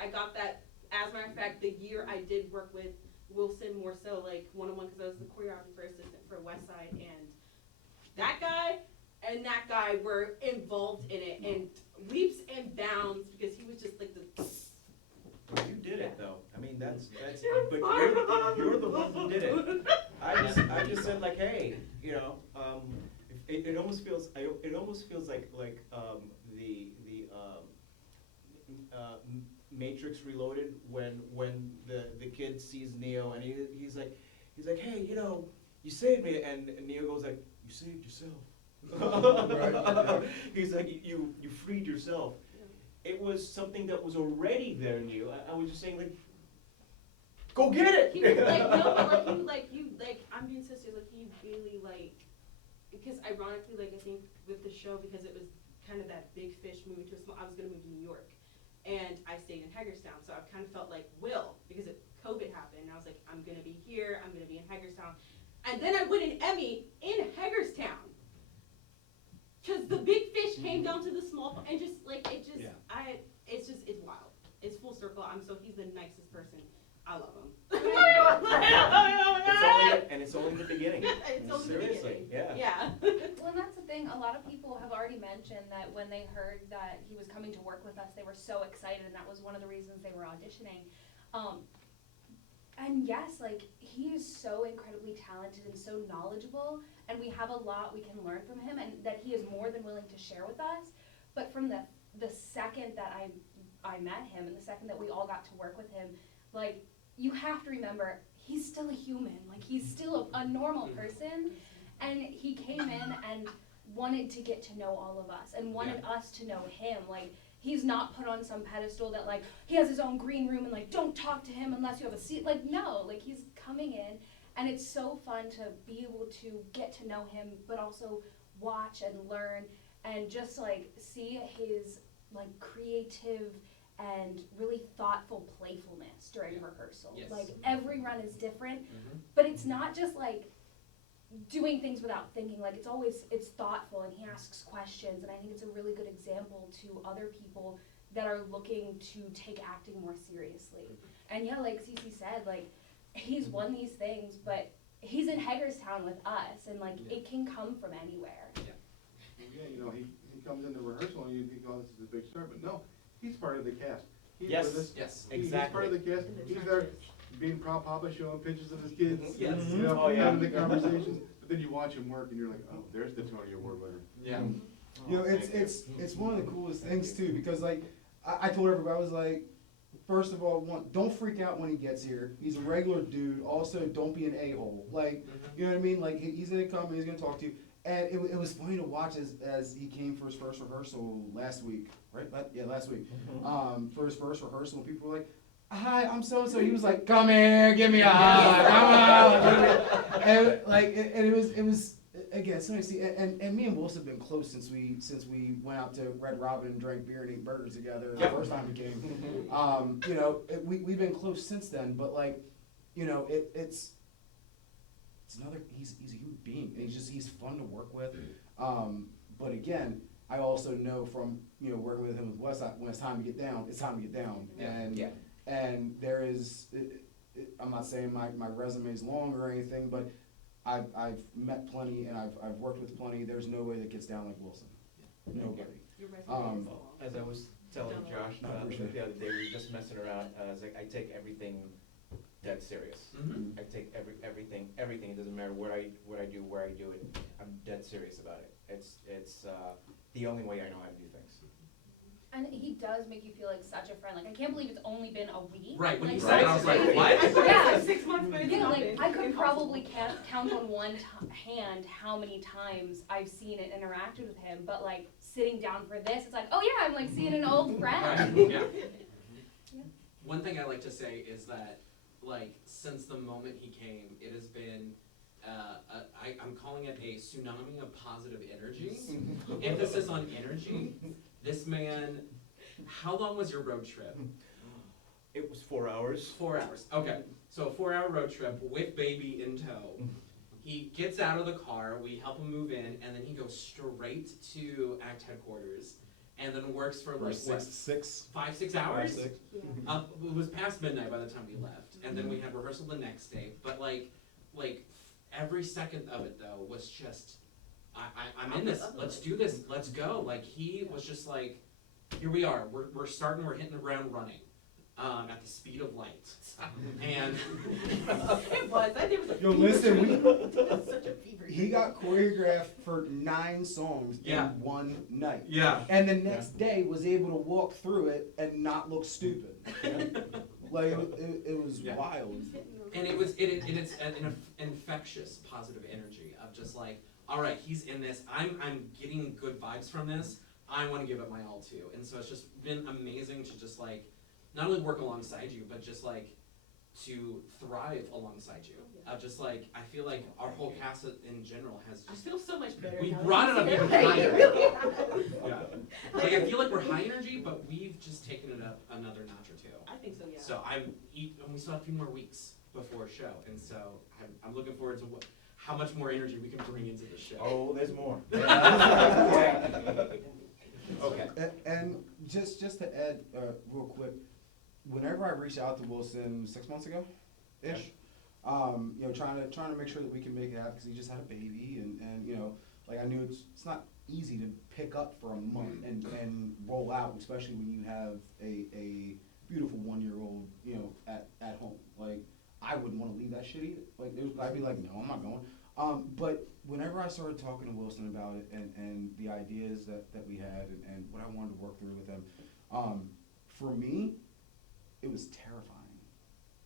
I got that. As a matter of fact, the year I did work with Wilson more so like one-on-one, because I was the choreographer assistant for West Side, and that guy and that guy were involved in it, and leaps and bounds, because he was just like the. But you did it though. I mean, that's You're but fine. you're the one who did it. I just said like, hey, you know, it almost feels like the Matrix Reloaded when the kid sees Neo and he's like, hey, you know, you saved me, and Neo goes like, you saved yourself. Right. He's like, you freed yourself. It was something that was already there in you. I was just saying, like, go get it. He was like, no, but like, I'm being serious, like, he really, like, because ironically, like I think with the show, because it was kind of that big fish moving to a small, I was gonna move to New York, and I stayed in Hagerstown, so I kind of felt like Will, because COVID happened, and I was like, I'm gonna be here, I'm gonna be in Hagerstown, and then I win an Emmy in Hagerstown. Cause the big fish came down to the small, and just like, it just, Yeah. it's wild. It's full circle, he's the nicest person, I love him. It's only the beginning. It's only the Seriously, beginning. yeah. Well, and that's the thing, a lot of people have already mentioned that when they heard that he was coming to work with us, they were so excited, and that was one of the reasons they were auditioning. And yes, like, he is so incredibly talented and so knowledgeable, and we have a lot we can learn from him, and that he is more than willing to share with us. But from the second that I met him, and the second that we all got to work with him, like, you have to remember, he's still a human, like, he's still a normal person, and he came in and wanted to get to know all of us, and wanted us to know him, like, he's not put on some pedestal that, like, he has his own green room and, like, don't talk to him unless you have a seat. Like, no, like, he's coming in, and it's so fun to be able to get to know him, but also watch and learn, and just, like, see his, like, creative and really thoughtful playfulness during rehearsal. Yes. Like, every run is different, Mm-hmm. but it's not just, like, doing things without thinking. Like, it's thoughtful, and he asks questions, and I think it's a really good example to other people that are looking to take acting more seriously. And yeah, like Cece said, like, he's won these things, but he's in Hagerstown with us, and like, it can come from anywhere. Yeah, you know, he comes into rehearsal and you think, oh, this is a big star, but no, he's part of the cast. He's Yes, with us. yes, He's part of the cast. He's there being proud papa, showing pictures of his kids. Yes. You know, Oh, yeah. having the conversations. But then you watch him work and you're like, oh, there's the Tony Award winner. Yeah. You know, Oh, thank it's one of the coolest things too, because like, I told everybody, I was like, first of all, don't freak out when he gets here. He's a regular dude. Also, don't be an a-hole. Like, you know what I mean? Like, he's gonna come and he's gonna talk to you. And it was funny to watch as he came for his first rehearsal last week, right? Last week. For his first rehearsal, and people were like, hi, I'm so-and-so. He was like, come here, give me a hug, come on. And like, and it was again, so see, and me and Wilson have been close since we went out to Red Robin and drank beer and ate burgers together the first time we came. You know, we've been close since then, but like, you know, it's another, he's a human being, and he's fun to work with. But again, I also know from, you know, working with him with Westside, when it's time to get down, it's time to get down. And there is, I'm not saying my resume's long or anything, but I've met plenty and I've worked with plenty. There's no way that gets down like Wilson. Nobody. Your resume is long. As I was telling Josh the other day, we were just messing around, I was like, I take everything dead serious. Mm-hmm. I take everything, it doesn't matter what I do, where I do it, I'm dead serious about it. It's the only way I know how to do things. And he does make you feel like such a friend. Like, I can't believe it's only been a week. Right, when like, you said it, I was like, what? Yeah. 6 months, but it's Yeah, not like, been I could impossible. probably count on one hand how many times I've seen it, interacted with him, but like, sitting down for this, it's like, oh yeah, I'm like seeing an old friend. Right, yeah. One thing I like to say is that, like, since the moment he came, it has been, I'm calling it a tsunami of positive energy. Emphasis on energy. This man, how long was your road trip? It was 4 hours. 4 hours, okay. So a 4-hour road trip with baby in tow. He gets out of the car, we help him move in, and then he goes straight to ACT headquarters, and then works for like, what, 5-6 hours? It was past midnight by the time we left, and then we had rehearsal the next day, but like every second of it though was just, I'm in this, let's do this, let's go. Like, he was just like, here we are, we're starting, we're hitting the ground running, at the speed of light. And It was, I think it was a Yo, fever listen, dream. It was such a fever He dream. in choreographed for 9 songs in Yeah. one night. yeah. And the next day was able to walk through it and not look stupid. Like, it was Yeah. wild. And it's an infectious positive energy of just like, all right, he's in this. I'm getting good vibes from this. I want to give it my all too. And so it's just been amazing to just like, not only work alongside you, but just like to thrive alongside you. Just like, I feel like our whole cast in general has I just, feel so much better. we now brought it that up you even say higher. it. Yeah. Like, I feel like we're high energy, but we've just taken it up another notch or two. I think so, yeah. So and we still have a few more weeks before a show, and so I'm looking forward to how much more energy we can bring into the show. Oh, there's more. Okay. And just to add, real quick, whenever I reached out to Wilson 6 months ago-ish, trying to make sure that we can make it happen, because he just had a baby, and like, I knew it's not easy to pick up for a month and roll out, especially when you have a beautiful 1-year-old, at home. Like, I wouldn't want to leave that shit either. Like, I'd be like, no, I'm not going. But whenever I started talking to Wilson about it, and the ideas that we had, and what I wanted to work through with him, for me, it was terrifying.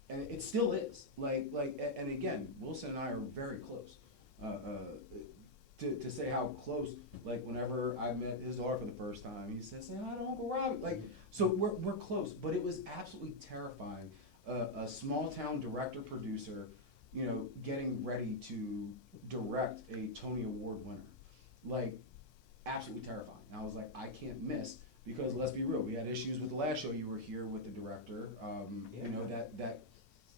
And it still is. And again, Wilson and I are very close. To say how close, like, whenever I met his daughter for the first time, he said, "Say hi to Uncle Robbie." Like, so we're close, but it was absolutely terrifying. A small town director producer, getting ready to direct a Tony Award winner, like, absolutely terrifying. And I was like, I can't miss, because let's be real, we had issues with the last show you were here with the director, that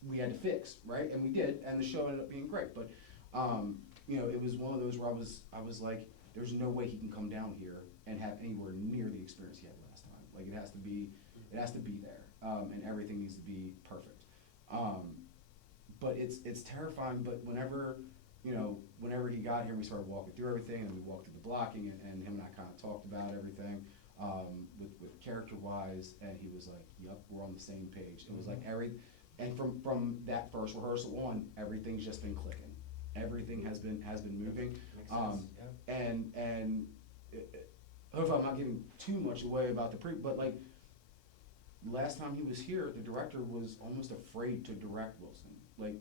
we had to fix, right? And we did, and the show ended up being great. But it was one of those where I was like, there's no way he can come down here and have anywhere near the experience he had last time. Like, it has to be there, and everything needs to be perfect. But it's terrifying. But whenever he got here, we started walking through everything, and we walked through the blocking, and him and I kind of talked about everything, with character-wise, and he was like, "Yep, we're on the same page." It was like and from that first rehearsal on, everything's just been clicking. Everything has been moving. Makes sense, yeah. And hopefully I'm not giving too much away about but like, last time he was here, the director was almost afraid to direct Wilson. Like,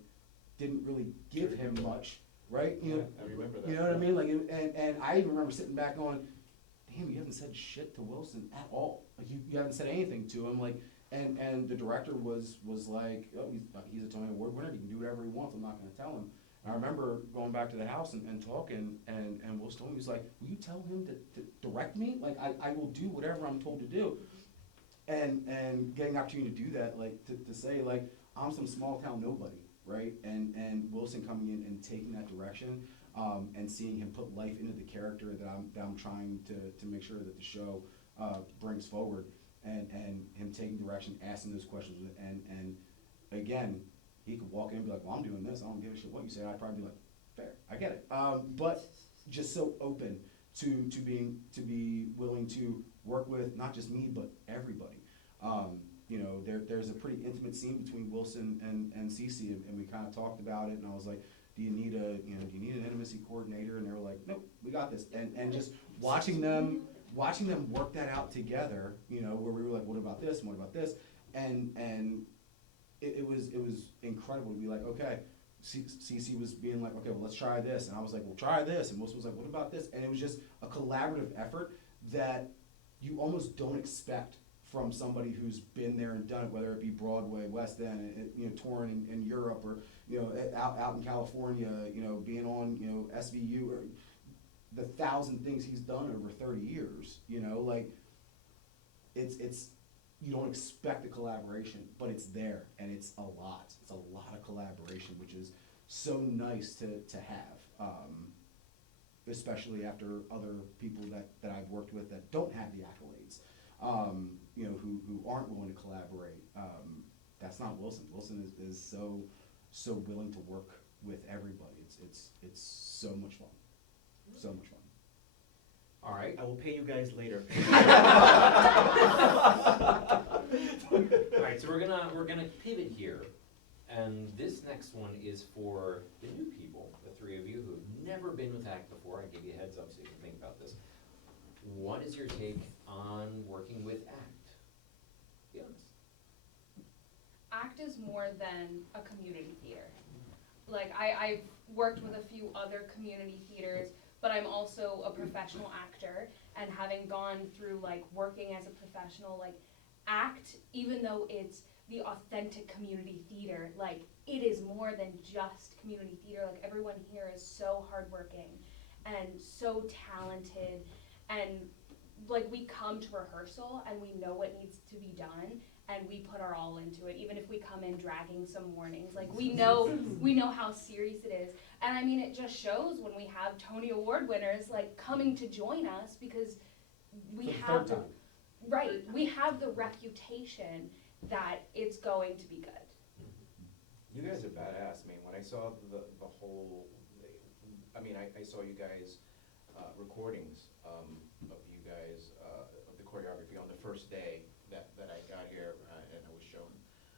didn't really give him much, right? I remember that. You know what I mean? Like, and I even remember sitting back going, damn, you haven't said shit to Wilson at all. Like, you haven't said anything to him. Like, and the director was like, oh, he's a Tony Award winner. He can do whatever he wants. I'm not going to tell him. And I remember going back to the house and talking, and Will Stone was like, will you tell him to direct me? Like, I will do whatever I'm told to do. And getting the opportunity to do that, like, to say, like, I'm some small town nobody, right? And Wilson coming in and taking that direction, and seeing him put life into the character that I'm trying to make sure that the show brings forward, and him taking direction, asking those questions, and again, he could walk in and be like, well, I'm doing this, I don't give a shit what you say. I'd probably be like, fair, I get it. But just so open to be willing to work with not just me, but everybody. There's a pretty intimate scene between Wilson and Cece, and we kind of talked about it, and I was like, do you need an intimacy coordinator? And they were like, nope, we got this. And just watching them work that out together, where we were like, what about this, and what about this? And it was incredible to be like, okay, Cece was being like, okay, well, let's try this. And I was like, well, try this. And Wilson was like, what about this? And it was just a collaborative effort that you almost don't expect from somebody who's been there and done it, whether it be Broadway, West End, touring in Europe, or, out in California, being on, SVU, or the 1,000 things he's done over 30 years, like, it's, you don't expect the collaboration, but it's there, and it's a lot. It's a lot of collaboration, which is so nice to have, especially after other people that I've worked with that don't have the accolades, who aren't willing to collaborate. That's not Wilson. Wilson is so willing to work with everybody. It's so much fun. So much fun. All right. I will pay you guys later. All right, so we're gonna pivot here, and this next one is for the new people, the three of you who've never been with ACT before. I give you a heads up so you can think about this. What is your take on working with ACT? Be honest. ACT is more than a community theater. Like, I've worked with a few other community theaters, but I'm also a professional actor, and having gone through, like, working as a professional, like, ACT, even though it's the authentic community theater. Like, it is more than just community theater. Like, everyone here is so hardworking and so talented, and like, we come to rehearsal and we know what needs to be done, and we put our all into it, even if we come in dragging some warnings. Like, we know how serious it is. And I mean, it just shows when we have Tony Award winners like coming to join us, because we For the have third time. right, we have the reputation that it's going to be good. You guys are badass. I mean, when I saw the whole, I mean, I saw you guys, recordings, of you guys, of the choreography on the first day that I got here, and I was shown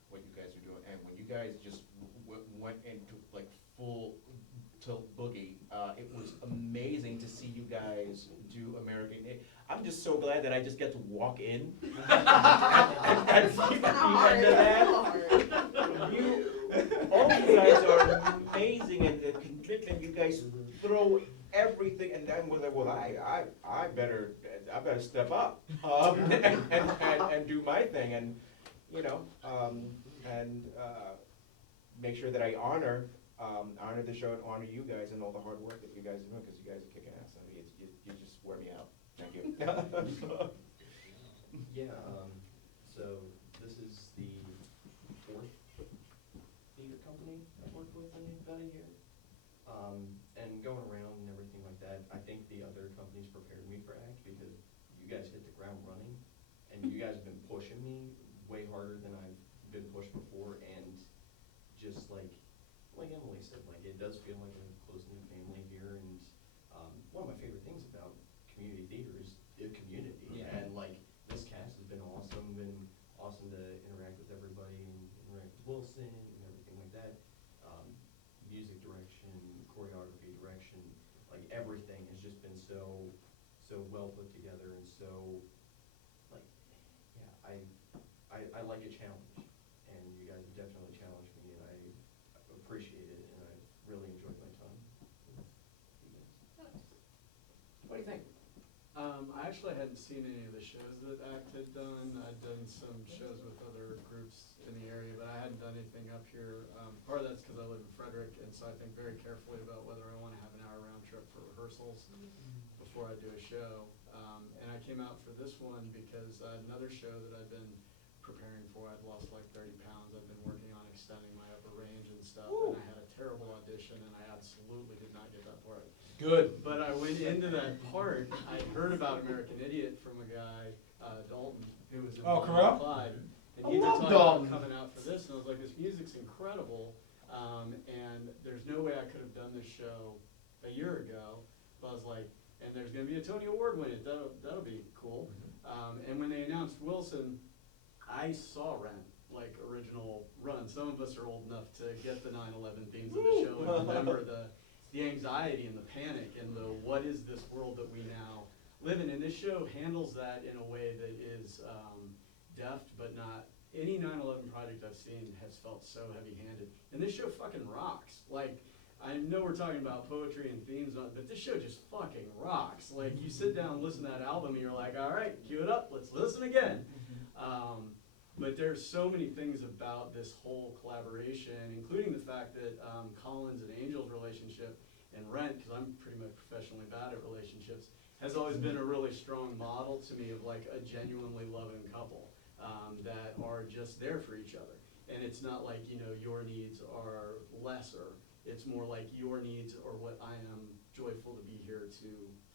what you guys were doing. And when you guys just went into like full tilt boogie, it was amazing to see you guys do American. I'm just so glad that I just get to walk in and see the end of that. All you guys are amazing and the commitment. You guys throw everything, and then we're like, well, I better step up and do my thing, and make sure that I honor the show and honor you guys and all the hard work that you guys are doing, because you guys are kicking ass. I mean, you just wear me out. Thank you. Yeah, so this is the fourth theater company I've worked with in about a year. And going around and everything like that, I think the other companies prepared me for ACT, because you guys hit the ground running, and you guys have been pushing me way harder than I've been pushed before, and just like Emily said, like, it does feel like a close-knit family here, and one of my favorite things about community theater is the community. Yeah. And like, this cast has been awesome to interact with everybody and interact with Wilson and everything like that. Music direction, choreography direction, like everything has just been so well put together, and so like, yeah, I like a challenge, and you guys have definitely challenged me, and I appreciate it, and I really enjoyed my time with you guys. What do you think? I actually hadn't seen any of the shows that ACT had done. I'd done some shows with other groups in the area, but I hadn't done anything up here. Part of that's because I live in Frederick, and so I think very carefully about whether I want to have an hour round trip for rehearsals before I do a show. And I came out for this one because I had another show that I'd been preparing for. I'd lost like 30 pounds. I've been working on extending my upper range and stuff, and I had a terrible audition, and I absolutely did not get that part. Good. But I went into that part, I heard about American Idiot from a guy, Dalton, who was in Carell? Clyde. And I he love was talking Dalton. about coming out for this, and I was like, this music's incredible, and there's no way I could have done this show a year ago. But I was like, and there's gonna be a Tony Award winner, that'll be cool. And when they announced Wilson, I saw Rent, like original run. Some of us are old enough to get the 9/11 themes of the show and remember the anxiety and the panic and the what is this world that we now live in. And this show handles that in a way that is deft, but not. Any 9/11 project I've seen has felt so heavy-handed. And this show fucking rocks. Like, I know we're talking about poetry and themes, but this show just fucking rocks. Like, you sit down and listen to that album and you're like, all right, cue it up, let's listen again. But there's so many things about this whole collaboration, including the fact that Collins and Angel's relationship and Rent, because I'm pretty much professionally bad at relationships, has always been a really strong model to me of like a genuinely loving couple that are just there for each other. And it's not like, your needs are lesser. It's more like your needs are what I am joyful to be here to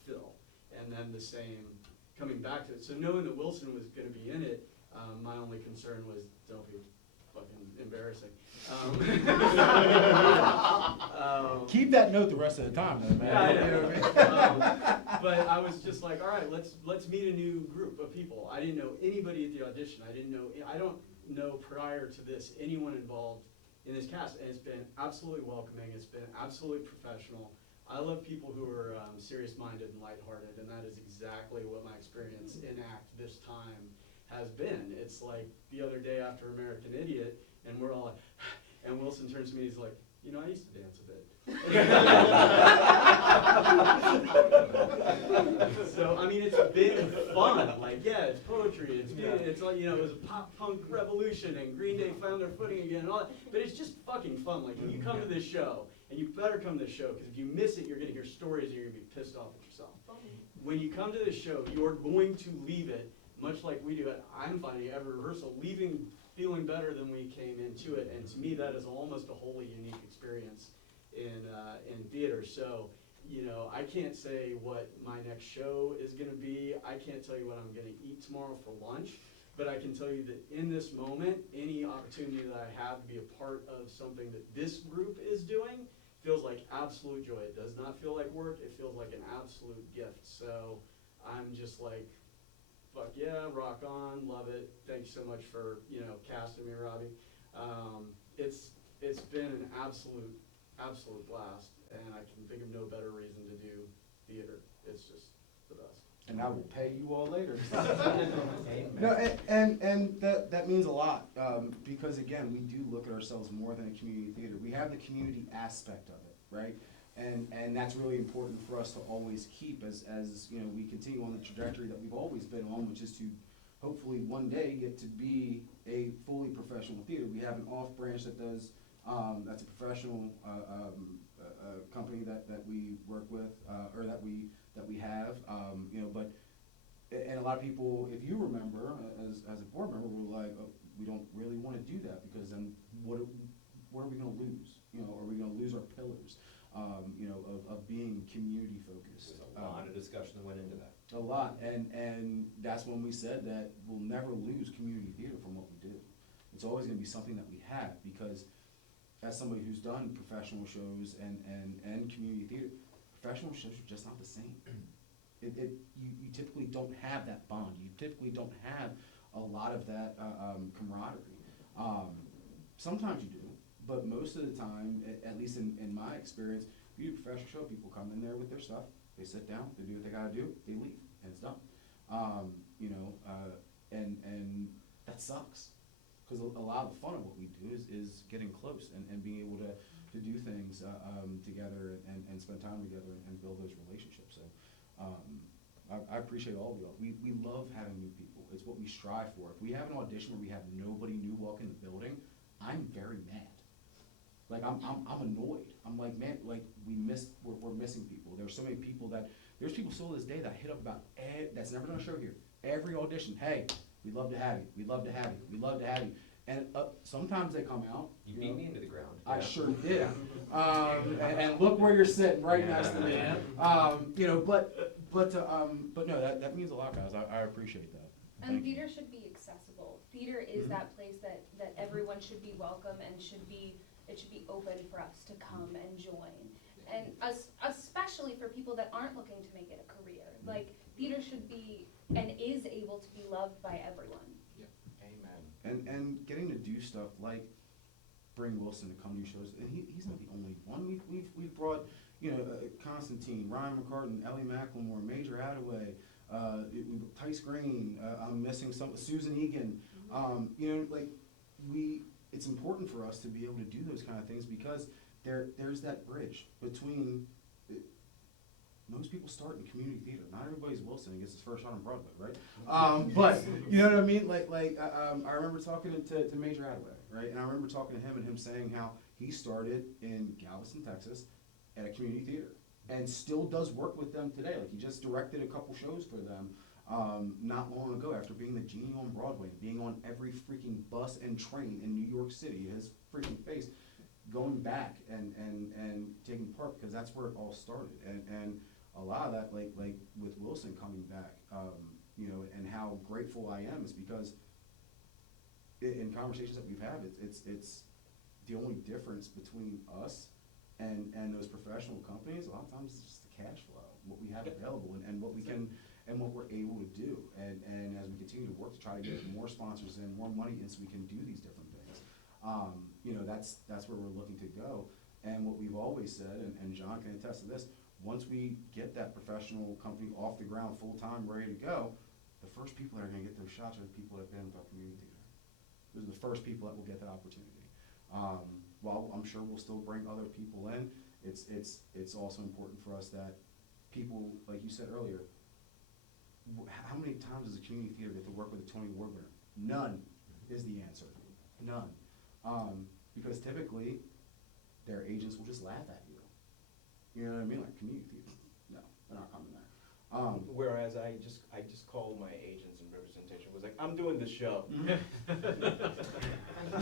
fill. And then the same coming back to it. So knowing that Wilson was going to be in it, my only concern was don't be fucking embarrassing. Keep that note the rest of the time, though, man. Yeah, but I was just like, all right, let's meet a new group of people. I didn't know anybody at the audition. I don't know prior to this anyone involved in this cast, and it's been absolutely welcoming. It's been absolutely professional. I love people who are serious-minded and lighthearted, and that is exactly what my experience in ACT this time has been. It's like the other day after American Idiot, and we're all like, and Wilson turns to me, he's like, I used to dance a bit. So, I mean, it's been fun. Like, yeah, it's poetry. It's like, you know, it was a pop punk revolution, and Green Day found their footing again, and all that. But it's just fucking fun. Like, when you come to this show, and you better come to this show, because if you miss it, you're gonna hear stories, and you're gonna be pissed off at yourself. When you come to this show, you're going to leave it, much like we do. I'm finding every rehearsal, leaving feeling better than we came into it, and to me, that is almost a wholly unique experience in theater. So, you know, I can't say what my next show is gonna be. I can't tell you what I'm gonna eat tomorrow for lunch, but I can tell you that in this moment, any opportunity that I have to be a part of something that this group is doing feels like absolute joy. It does not feel like work. It feels like an absolute gift. So I'm just like, fuck yeah, rock on, love it. Thank you so much for, you know, casting me, Robbie. It's been an absolute blast, and I can think of no better reason to do theater. It's just the best. And I will pay you all later. No, and that means a lot, because again, we do look at ourselves more than a community theater. We have the community aspect of it, right? And that's really important for us to always keep as you know, we continue on the trajectory that we've always been on, which is to hopefully one day get to be a fully professional theater. We have an off branch that does, that's a professional company that we work with, or that we have, you know, but, and a lot of people, if you remember, as a board member, were like, oh, we don't really want to do that, because then what are we going to lose? You know, are we going to lose our pillars, you know, of being community focused? There's a lot of discussion that went into that. A lot, and that's when we said that we'll never lose community theater from what we do. It's always going to be something that we have, because as somebody who's done professional shows and community theater, professional shows are just not the same. You typically don't have that bond. You typically don't have a lot of that camaraderie. Sometimes you do, but most of the time, at least in my experience, if you do a professional show, people come in there with their stuff, they sit down, they do what they gotta do, they leave, and it's done. You know, and that sucks. Because a lot of the fun of what we do is getting close and being able to do things together and spend time together and build those relationships. So I appreciate all of y'all. We love having new people. It's what we strive for. If we have an audition where we have nobody new walk in the building, I'm very mad. Like I'm annoyed. I'm like, man, like we're missing people. There's so many people there's people still to this day that hit up about that's never done a show here. Every audition, hey, we'd love to have you. We'd love to have you. We'd love to have you. And sometimes they come out. You beat me into the ground. I sure did. And look where you're sitting, right next to me. You know, but no, that means a lot, guys. I appreciate that. And theater should be accessible. Theater is that place that everyone should be welcome, and it should be open for us to come and join. And especially for people that aren't looking to make it a career. Like, theater should be and is able to be loved by everyone. Amen. And getting to do stuff like bring Wilson to come to shows, and he's not the only one. We've brought, you know, Constantine, Ryan McCartan, Ellie McLemore, Major Attaway, Tice Green. I'm missing Susan Egan. You know, like it's important for us to be able to do those kind of things, because there's that bridge between. Most people start in community theater. Not everybody's Wilson and gets his first shot on Broadway, right? But you know what I mean? Like I remember talking to Major Attaway, right? And I remember talking to him and him saying how he started in Galveston, Texas, at a community theater, and still does work with them today. Like, he just directed a couple shows for them not long ago, after being the genie on Broadway, being on every freaking bus and train in New York City, his freaking face, going back and taking part, because that's where it all started. And a lot of that, like with Wilson coming back, you know, and how grateful I am is because in conversations that we've had, it's the only difference between us and those professional companies. A lot of times it's just the cash flow, what we have available, and what we can and what we're able to do. And as we continue to work to try to get more sponsors and more money in, so we can do these different things, you know, that's where we're looking to go. And what we've always said, and John can attest to this, once we get that professional company off the ground full-time, ready to go, the first people that are going to get those shots are the people that have been with our community theater. Those are the first people that will get that opportunity. While I'm sure we'll still bring other people in, it's also important for us that people, like you said earlier, how many times does a community theater get to work with a Tony Award winner? None is the answer, none. Because typically, their agents will just laugh at you. You know what I mean? Like community theater, no, they're not coming there. Whereas I just called my agents in representation, was like, I'm doing this show.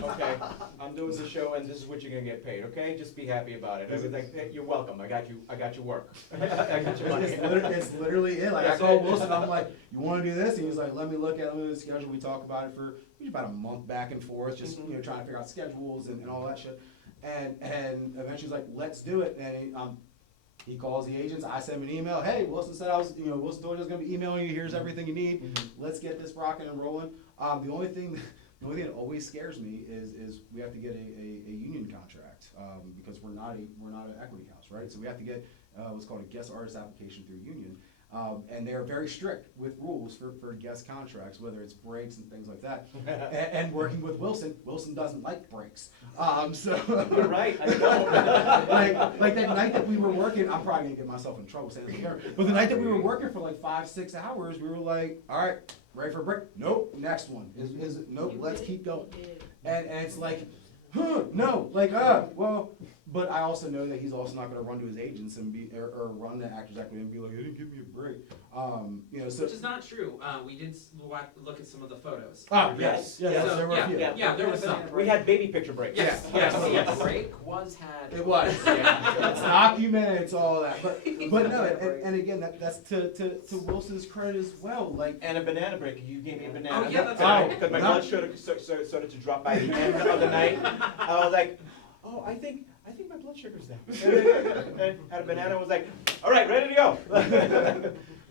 Okay, I'm doing the show and this is what you're gonna get paid, okay? Just be happy about it. I was like, hey, you're welcome, I got you work. I got your money. It's literally it. Like I That's called it. Wilson, I'm like, you wanna do this? And he's like, let me look at the schedule. We talk about it for usually about a month back and forth, just, you know, trying to figure out schedules and all that shit. And eventually he's like, let's do it. And he calls the agents, I send him an email, hey, Wilson said Wilson told you I was gonna be emailing you, here's everything you need, let's get this rocking and rolling. The only thing that always scares me is we have to get a union contract, because we're not an equity house, right? So we have to get, what's called a guest artist application through union. And they're very strict with rules for guest contracts, whether it's breaks and things like that. And working with Wilson doesn't like breaks. So You're right, I know. like that night that we were working, I'm probably gonna get myself in trouble saying this again, but the night that we were working for like 5-6 hours, we were like, all right, ready for a break? Nope, next one. Nope, let's keep going. And it's like, no, like, well, but I also know that he's also not gonna run to his agents and or run to Actors Equity and be like, they didn't give me a break. So. Which is not true. We did look at some of the photos. Yes, So, there were a few. yeah, there was some. We had baby picture breaks. Yes, Yeah. yes, yes. Break was had. It was, yeah. It's documented, it's all that, but no, and again, that's to Wilson's credit as well, like. And a banana break, you gave me a banana. Oh, yeah, that's right. Because my blood sugar started to drop by the end of the night. I was like, oh, I think my blood sugar's down. And had a banana and was like, all right, ready to go.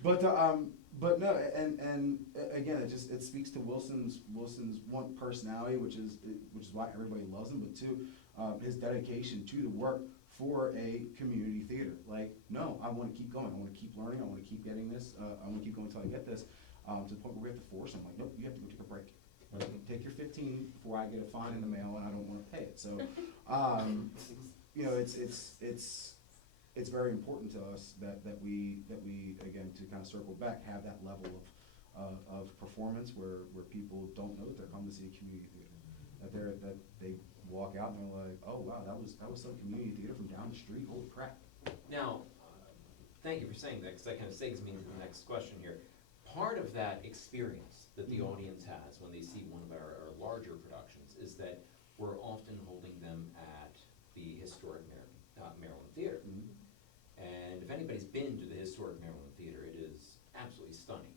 But no, and again, it speaks to Wilson's one personality, which is why everybody loves him, but two, his dedication to the work for a community theater. Like, no, I want to keep going. I want to keep learning. I want to keep getting this. I want to keep going until I get this. To the point where we have to force him. Like, nope, you have to go take a break. Take your 15 before I get a fine in the mail and I don't want to pay it. So, it's very important to us that we again, to kind of circle back, have that level of performance where people don't know that they're coming to see a community theater, that they walk out and they're like, oh wow, that was some community theater from down the street. Holy crap! Now, thank you for saying that, because that kind of segues me into the next question here. Part of that experience that the audience has when they see one of our larger productions is that we're often holding them at the historic Maryland Theater. Mm-hmm. And if anybody's been to the historic Maryland Theater, it is absolutely stunning.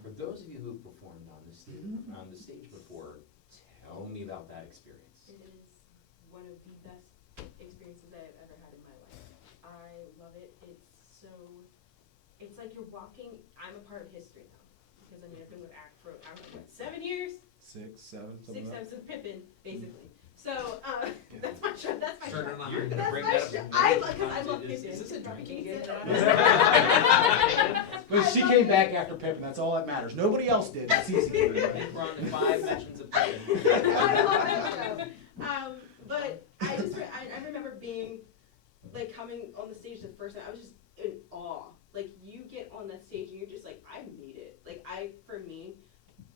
For those of you who have performed on the stage before, tell me about that experience. It is one of the best experiences I've ever had in my life. I love it. It's like you're walking, I'm a part of history now. Because I've been with ACT for, I don't know, what, 7 years? 6, 7, Six something like that. times with Pippin, basically. So, that's my show, that's my Sure, show. not. You're gonna That's bring my that up. show. Because I love Pippin. Is this a drinking game? But she came back after Pippin. That's all that matters. Nobody else did. That's easy. We're on to 5 mentions of Pippin. I love that show. But I remember being, like, coming on the stage the first time, I was just in awe. Like, you get on that stage and you're just like, I made it. Like, for me,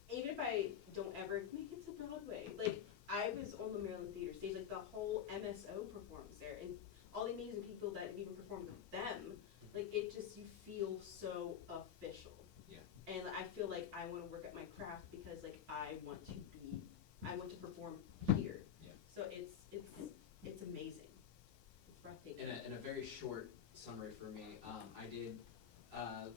even if I don't ever make it to Broadway, like, I was on the Maryland Theater stage, like, the whole MSO performs there, and all the amazing people that have even performed with them, like, it just, you feel so official. Yeah. And I feel like I want to work at my craft because, like, I want to perform here. Yeah. So it's amazing. It's breathtaking. In a very short summary for me, I did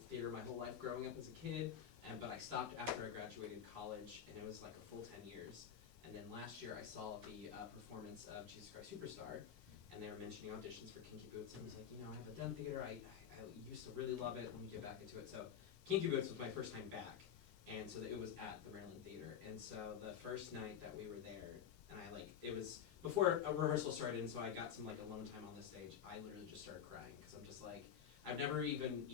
theater my whole life growing up as a kid, but I stopped after I graduated college, and it was like a full 10 years. And then last year I saw the performance of Jesus Christ Superstar, and they were mentioning auditions for Kinky Boots, and I was like, I haven't done theater, I used to really love it, let me get back into it. So Kinky Boots was my first time back, and so it was at the Maryland Theater. And so the first night that we were there, and it was before a rehearsal started, and so I got some alone time on the stage, I literally just started crying, because I'm just like, I've never even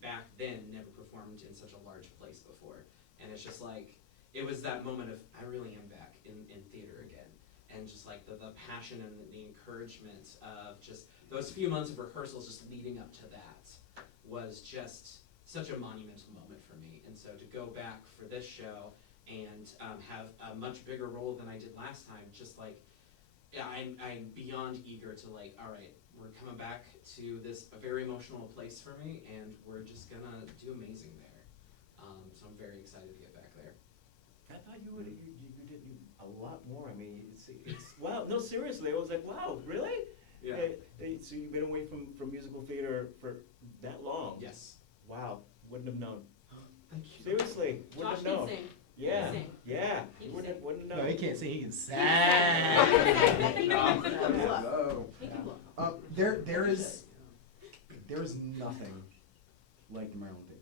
back then, never performed in such a large place before. And it's just like, it was that moment of, I really am back in theater again. And just like the passion and the encouragement of just those few months of rehearsals just leading up to that was just such a monumental moment for me. And so to go back for this show and have a much bigger role than I did last time, just like, yeah, I'm beyond eager to like, all right, we're coming back to this a very emotional place for me, and we're just gonna do amazing there. So I'm very excited to get back there. I thought you did a lot more. I mean, it's wow. No, seriously, I was like, wow, really? Yeah. So you've been away from musical theater for that long? Yes. Wow, wouldn't have known. Thank you. Seriously, wouldn't Josh have known. can sing. Yeah, Sing. yeah, He can wouldn't sing. have No, known. he can't sing, he can sing. He can bluff. No. He can bluff. There is nothing like the Maryland Theater.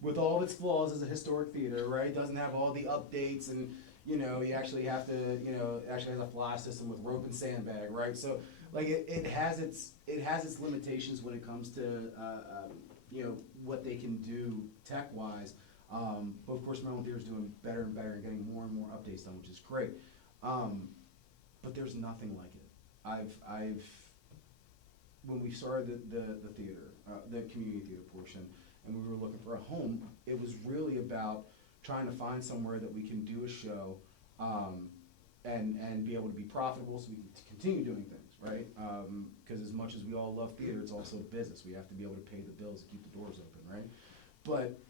With all of its flaws as a historic theater, right, doesn't have all the updates and, you actually have to, it actually has a fly system with rope and sandbag, right? So, like, it has its limitations when it comes to, what they can do tech-wise. But of course, Maryland Theater is doing better and better and getting more and more updates done, which is great. But there's nothing like it. When we started the theater, the community theater portion, and we were looking for a home, it was really about trying to find somewhere that we can do a show, and be able to be profitable so we can continue doing things, right? Because as much as we all love theater, it's also business. We have to be able to pay the bills and keep the doors open, right? But,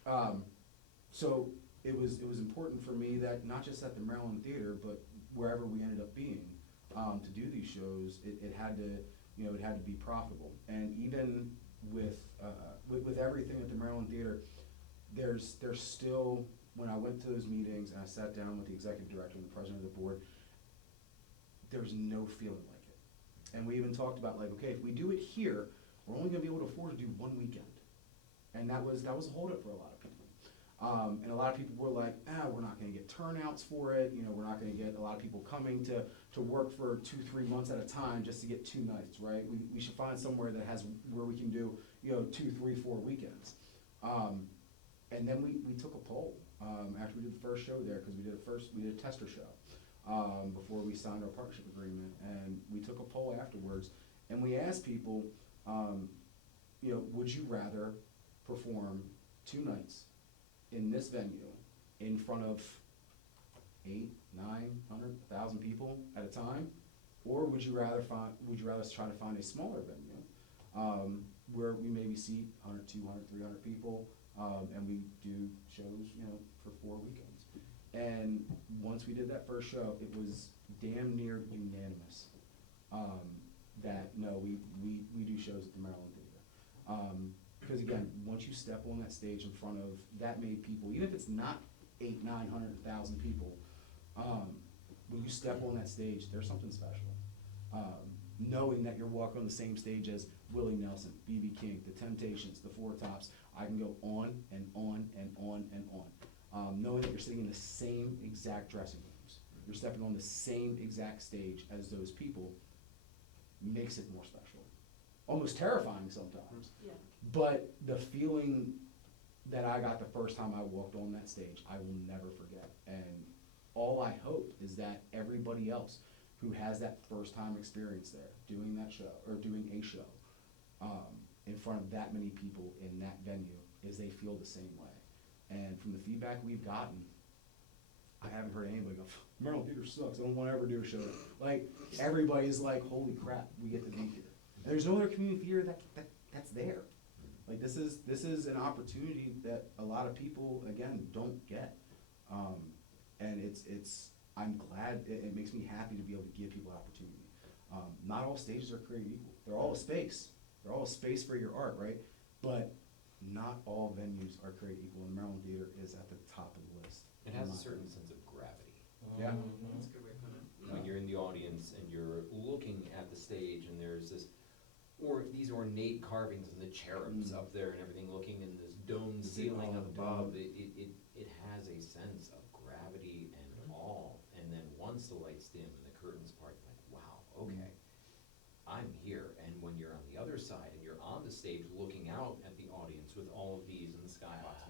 so it was important for me that not just at the Maryland Theater, but wherever we ended up being, to do these shows, it had to, it had to be profitable. And even with everything at the Maryland Theater, there's still, when I went to those meetings and I sat down with the executive director and the president of the board, there's no feeling like it. And we even talked about, like, okay, if we do it here, we're only gonna be able to afford to do one weekend. And that was a holdup for a lot of people. And a lot of people were like, we're not gonna get turnouts for it, we're not gonna get a lot of people coming to work for 2-3 months at a time just to get 2 nights, right? We should find somewhere that has, where we can do, 2, 3, 4 weekends. And then we took a poll, after we did the first show there, because we did a tester show, before we signed our partnership agreement, and we took a poll afterwards, and we asked people, would you rather perform 2 nights in this venue in front of 800, 900, 1,000 people at a time, or would you rather try to find a smaller venue, where we maybe seat 100, 200, 300 people, and we do shows, for 4 weekends. And once we did that first show, it was damn near unanimous, that no, we do shows at the Maryland Theater. Because again, once you step on that stage in front of that many people, even if it's not 800, 900, 1,000 people, when you step on that stage, there's something special. Knowing that you're walking on the same stage as Willie Nelson, B.B. King, The Temptations, The Four Tops, I can go on and on and on and on. Knowing that you're sitting in the same exact dressing rooms, you're stepping on the same exact stage as those people, makes it more special. Almost terrifying sometimes. Yeah. But the feeling that I got the first time I walked on that stage, I will never forget. And all I hope is that everybody else who has that first time experience there, doing that show, or doing a show, in front of that many people in that venue, is they feel the same way. And from the feedback we've gotten, I haven't heard anybody go, Maryland Theater sucks, I don't wanna ever do a show. Like, everybody's like, holy crap, we get to be here. And there's no other community theater that's there. Like, this is an opportunity that a lot of people, again, don't get. And I'm glad, it makes me happy to be able to give people opportunity. Not all stages are created equal. They're all a space. They're all a space for your art, right? But not all venues are created equal, and Maryland Theater is at the top of the list. It has a certain sense of gravity. Yeah. That's a good way to put it. When you're in the audience and you're looking at the stage and there's these ornate carvings and the cherubs up there and everything looking in this dome ceiling above, it has a sense of gravity and awe. And then once the lights dim and the curtains part, you're like, wow, okay, I'm here. And when you're on the other side and you're on the stage looking out at the audience with all of these in the skybox,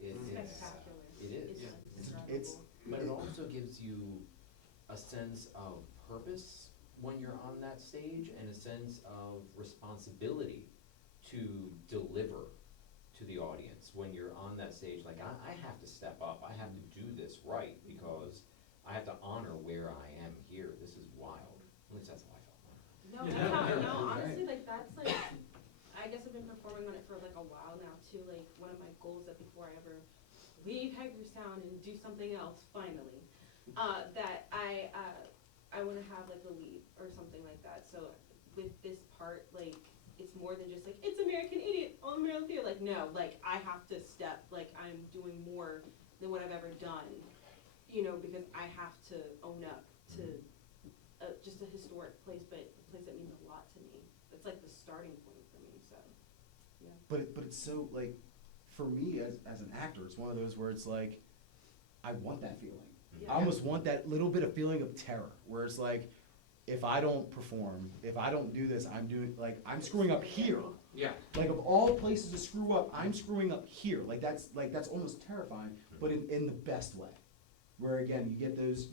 it's Spectacular. It is. It's It's, But it also gives you a sense of purpose when you're on that stage and a sense of responsibility to deliver that stage, like, I have to step up, I have to do this right, because I have to honor where I am here, this is wild, at least that's how I felt. No, that's how, no, honestly, like, that's like, I guess I've been performing on it for like a while now too, like, one of my goals that before I ever leave Hagerstown and do something else, finally, that I wanna have like a lead or something like that, so with this part, like, it's more than just like, it's American Idiot, all American Theater, like, no, like, I have to step, like, I'm doing more than what I've ever done, you know, because I have to own up to just a historic place, but a place that means a lot to me. It's like the starting point for me, so, yeah. But it's so, like, for me as an actor, it's one of those where it's like, I want that feeling. Yeah. I almost want that little bit of feeling of terror, where it's like, if I don't perform, if I don't do this, I'm screwing up here. Yeah. Like, of all places to screw up, I'm screwing up here. Like that's almost terrifying, but in the best way. Where again, you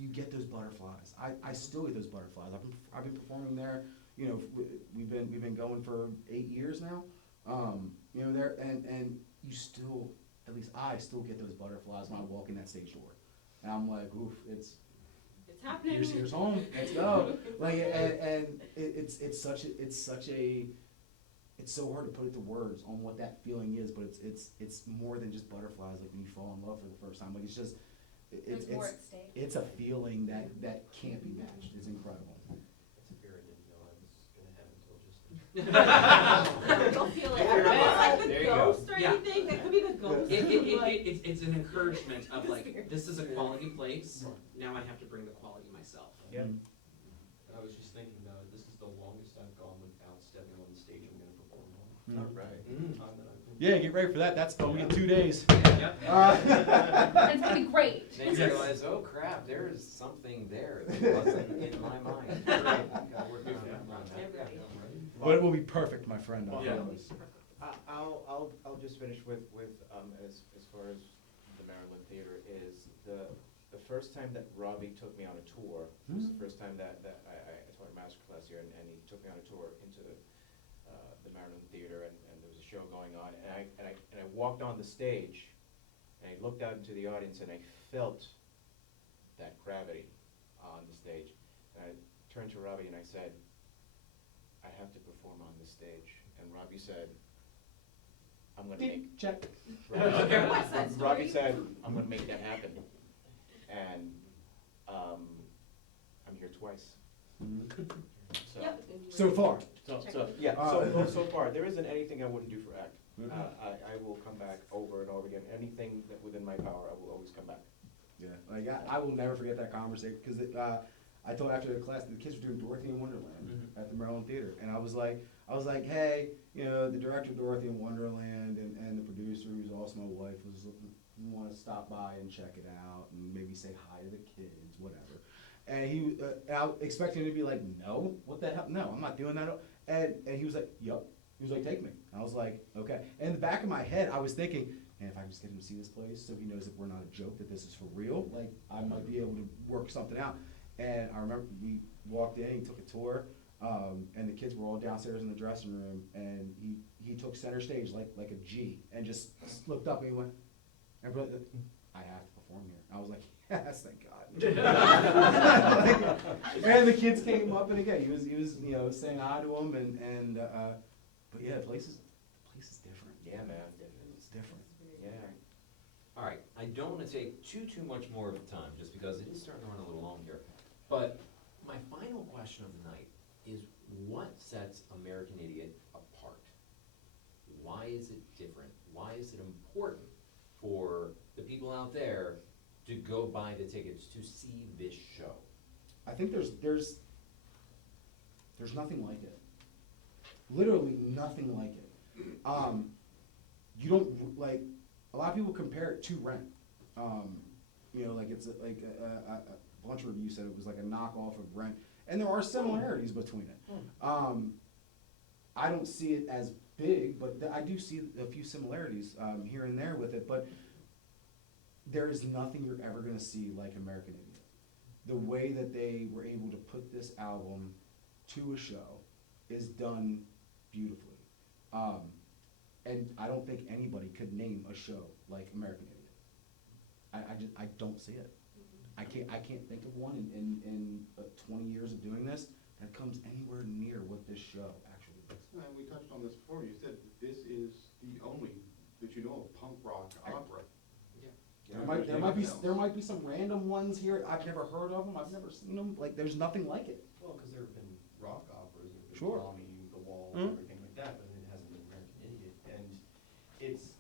get those butterflies. I still get those butterflies. I've been performing there. You know, we've been going for 8 years now. You know, there and you still, at least I still get those butterflies when I walk in that stage door, and I'm like, oof, it's happening. here's home. Let's go. Like, and it's so hard to put into words on what that feeling is, but it's more than just butterflies. Like when you fall in love for the first time, like it's just There's more at stake. it's a feeling that can't be matched. It's incredible. It's a fear I didn't know I was gonna have until just. You'll feel it. If I you're don't know, not- like the there you go. ghost or Yeah. anything, that could be the ghost. It's an encouragement of like, this is a quality place, now I have to bring the quality myself. Yeah. I was just thinking about it, this is the longest I've gone without stepping on the stage I'm gonna perform on. Mm. All right. The time that I've been. Yeah, get ready for that. That's we get 2 days. Yep. It's gonna be great. Then you realize, oh crap, there is something there that wasn't in my mind. Right, gotta work on that. But it will be perfect, my friend. I Yeah. promise. I'll just finish with as far as the Maryland Theater is the first time that Robbie took me on a tour, was the first time that I taught a master class here, and he took me on a tour into the Maryland Theater, and there was a show going on, and I walked on the stage, and I looked out into the audience, and I felt that gravity on the stage, and I turned to Robbie and I said, I have to perform on this stage, and Robbie said, I'm gonna make. Check. What's that story? Robbie said, I'm gonna make that happen. And, I'm here twice. So, Yep, it's gonna be So really far. Check. yeah, Uh, so far, there isn't anything I wouldn't do for ACT. Mhm. I will come back over and over again. Anything that within my power, I will always come back. Yeah, like I will never forget that conversation because I told after the class the kids were doing Dorothy in Wonderland at the Maryland Theater, and I was like, hey, you know, the director of Dorothy in Wonderland and the producer, who's also my wife, was want to stop by and check it out and maybe say hi to the kids, whatever. And I was expecting him to be like, no, what the hell? No, I'm not doing that. And he was like, yup. He was like, take me. I was like, okay. And in the back of my head, I was thinking, man, if I can just get him to see this place so he knows that we're not a joke, that this is for real, like, I might be able to work something out. And I remember we walked in, he took a tour, and the kids were all downstairs in the dressing room, and he took center stage like a G, and just looked up and he went, I have to perform here. I was like, yes, thank God. And the kids came up, and again, he was you know, saying hi to them, but yeah, the place is different. Yeah, man. It's different. Yeah. All right, I don't want to take too much more of the time, just because it is starting to run a little long here. But my final question of the night is, what sets American Idiot apart? Why is it different? Why is it important for the people out there to go buy the tickets to see this show? I think there's nothing like it. Literally nothing like it. You don't, like, a lot of people compare it to Rent. You know, like it's like a bunch of reviews said it was like a knockoff of Rent, and there are similarities between it. I don't see it as big, but I do see a few similarities here and there with it, but there is nothing you're ever gonna see like American Idiot. The way that they were able to put this album to a show is done beautifully. and I don't think anybody could name a show like American Idiot. I don't see it. I can't think of one in 20 years of doing this that comes anywhere near what this show actually is. And we touched on this before, you said that this is the only, that you know of, punk rock opera. There might be some random ones here. I've never heard of them. I've never seen them. Like, there's nothing like it. Well, because there have been rock operas, there have been Sure. Tommy, The Wall, Mhm. everything like that, but it hasn't been American Idiot. And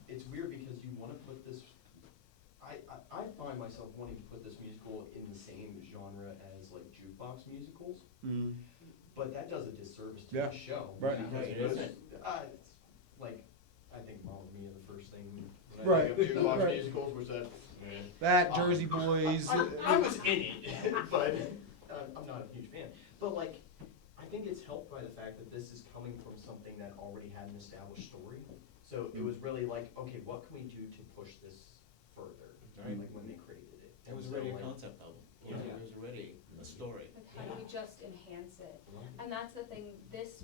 it's weird because you want to put this, I find myself wanting to put this musical in the same genre as like jukebox musicals, but that does a disservice to Yeah. the show. Right. Because Right, it most- isn't. it's like, I think Mamma Mia, the first thing when I Right. think of jukebox Right. musicals was that, That Jersey Boys. I was in it, but I'm not a huge fan. But like, I think it's helped by the fact that this is coming from something that already had an established story. So it was really like, okay, what can we do to push this further? Right. Like when they created it. It was And so, already a like, concept album, you know, it was already a story. Like, how do we just enhance it? And that's the thing, this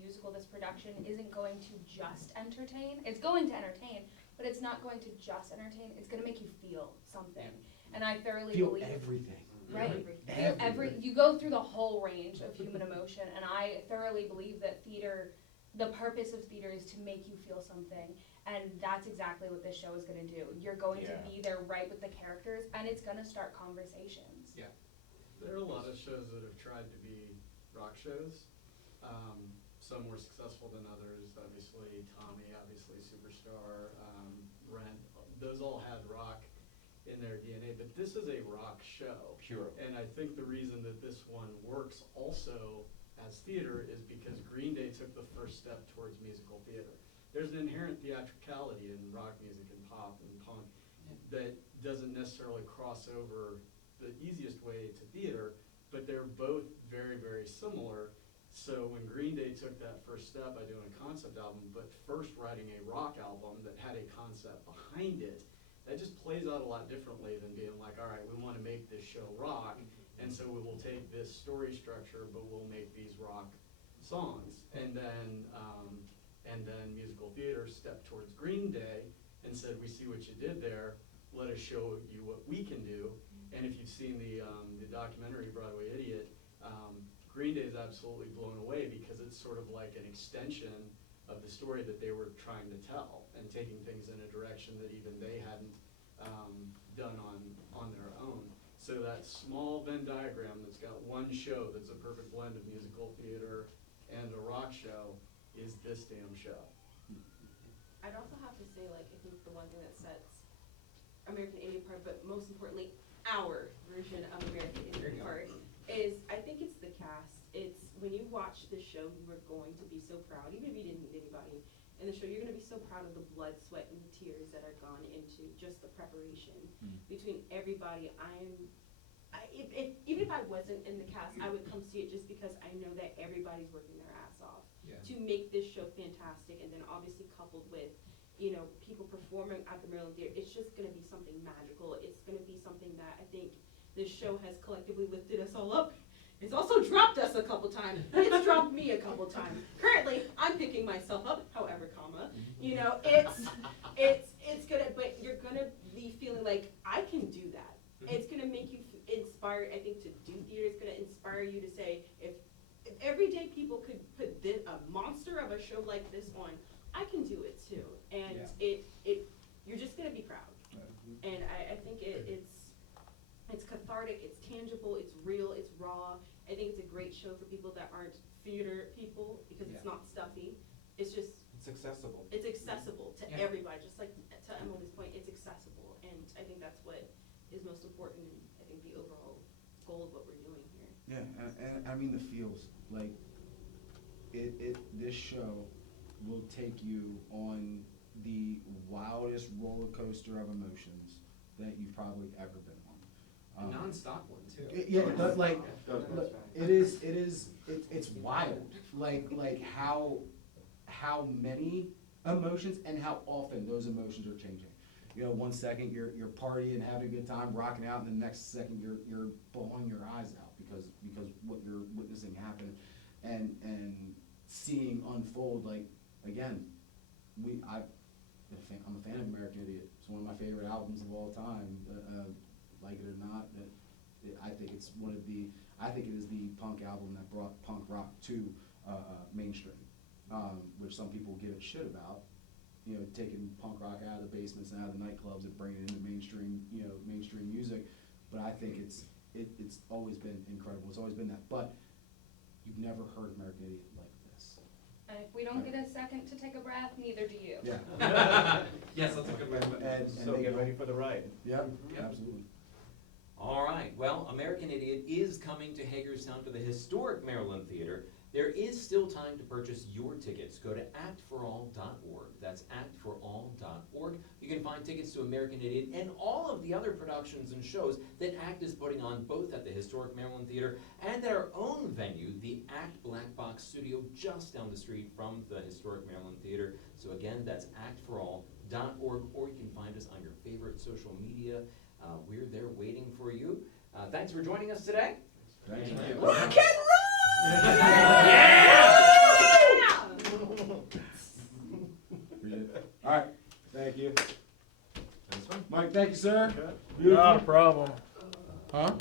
musical, this production isn't going to just entertain. It's going to entertain, but it's not going to just entertain, it's gonna make you feel something. And I thoroughly Feel believe. everything. Right, Everything. you go through the whole range of human emotion, and I thoroughly believe that theater, the purpose of theater is to make you feel something, and that's exactly what this show is gonna do. You're going to Yeah. be there right with the characters, and it's gonna start conversations. There are a lot of shows that have tried to be rock shows. Some more successful than others, obviously Tommy, obviously Superstar, Rent, those all had rock in their DNA, but this is a rock show. Pure. And I think the reason that this one works also as theater is because Green Day took the first step towards musical theater. There's an inherent theatricality in rock music and pop and punk that doesn't necessarily cross over the easiest way to theater, but they're both very, very similar. So when Green Day took that first step by doing a concept album, but first writing a rock album that had a concept behind it, that just plays out a lot differently than being like, all right, we want to make this show rock, and so we will take this story structure, but we'll make these rock songs. And then musical theater stepped towards Green Day and said, we see what you did there, let us show you what we can do. And if you've seen the documentary Broadway Idiot, Green Day is absolutely blown away because it's sort of like an extension of the story that they were trying to tell and taking things in a direction that even they hadn't done on their own. So that small Venn diagram that's got one show that's a perfect blend of musical theater and a rock show is this damn show. I'd also have to say, like, I think the one thing that sets American Idiot apart, but most importantly, our version of American Idiot apart, is I think it's the cast. It's when you watch the show, you are going to be so proud, even if you didn't meet anybody in the show, you're going to be so proud of the blood, sweat, and the tears that are gone into just the preparation between everybody. Even if I wasn't in the cast, I would come see it just because I know that everybody's working their ass off to make this show fantastic, and then obviously coupled with, you know, people performing at the Maryland Theater, it's just gonna be something magical. It's gonna be something that I think this show has collectively lifted us all up. It's also dropped us a couple times. It's dropped me a couple times. Currently, I'm picking myself up, however, you know, it's gonna, but you're gonna be feeling like, I can do that. It's gonna make you inspired, I think, to do theater. It's gonna inspire you to say, if everyday people could put a monster of a show like this on, I can do it too. And you're just gonna be proud. And I think it's cathartic, it's tangible, it's real, it's raw. I think it's a great show for people that aren't theater people because it's not stuffy. It's just, It's accessible. it's accessible to Yeah. everybody, just like to Emily's point, it's accessible. And I think that's what is most important, and I think the overall goal of what we're doing here. Yeah, and I mean the feels, like, this show will take you on the wildest roller coaster of emotions that you've probably ever been A on. non-stop one too. It's wild, like how many emotions and how often those emotions are changing. You know, one second you're partying, having a good time, rocking out, and the next second you're bawling your eyes out because what you're witnessing happen and seeing unfold. Like, again, I'm a fan of American Idiot. It's one of my favorite albums of all time. Like it or not, I think it is the punk album that brought punk rock to mainstream, which some people give it shit about. Taking punk rock out of the basements and out of the nightclubs and bringing it into mainstream music. But I think it's always been incredible. It's always been that. But you've never heard American Idiot like this. And if we don't get a second to take a breath, neither do you. Yeah. Yes, that's a good way to put it. And So they get go- ready for the ride. Yep, Yep. absolutely. All right, well, American Idiot is coming to Hagerstown to the historic Maryland Theater. There is still time to purchase your tickets. Go to actforall.org. That's actforall.org. You can find tickets to American Idiot and all of the other productions and shows that ACT is putting on both at the historic Maryland Theater and at our own venue, the ACT Black Box Studio, just down the street from the historic Maryland Theater. So again, that's actforall.org, or you can find us on your favorite social media. We're there waiting for you. Thanks for joining us today. Thank Thank you. you. Rock and roll! All right, thank you. Nice one. Mike, thank you, sir. Okay. Beautiful. Not a problem. Huh?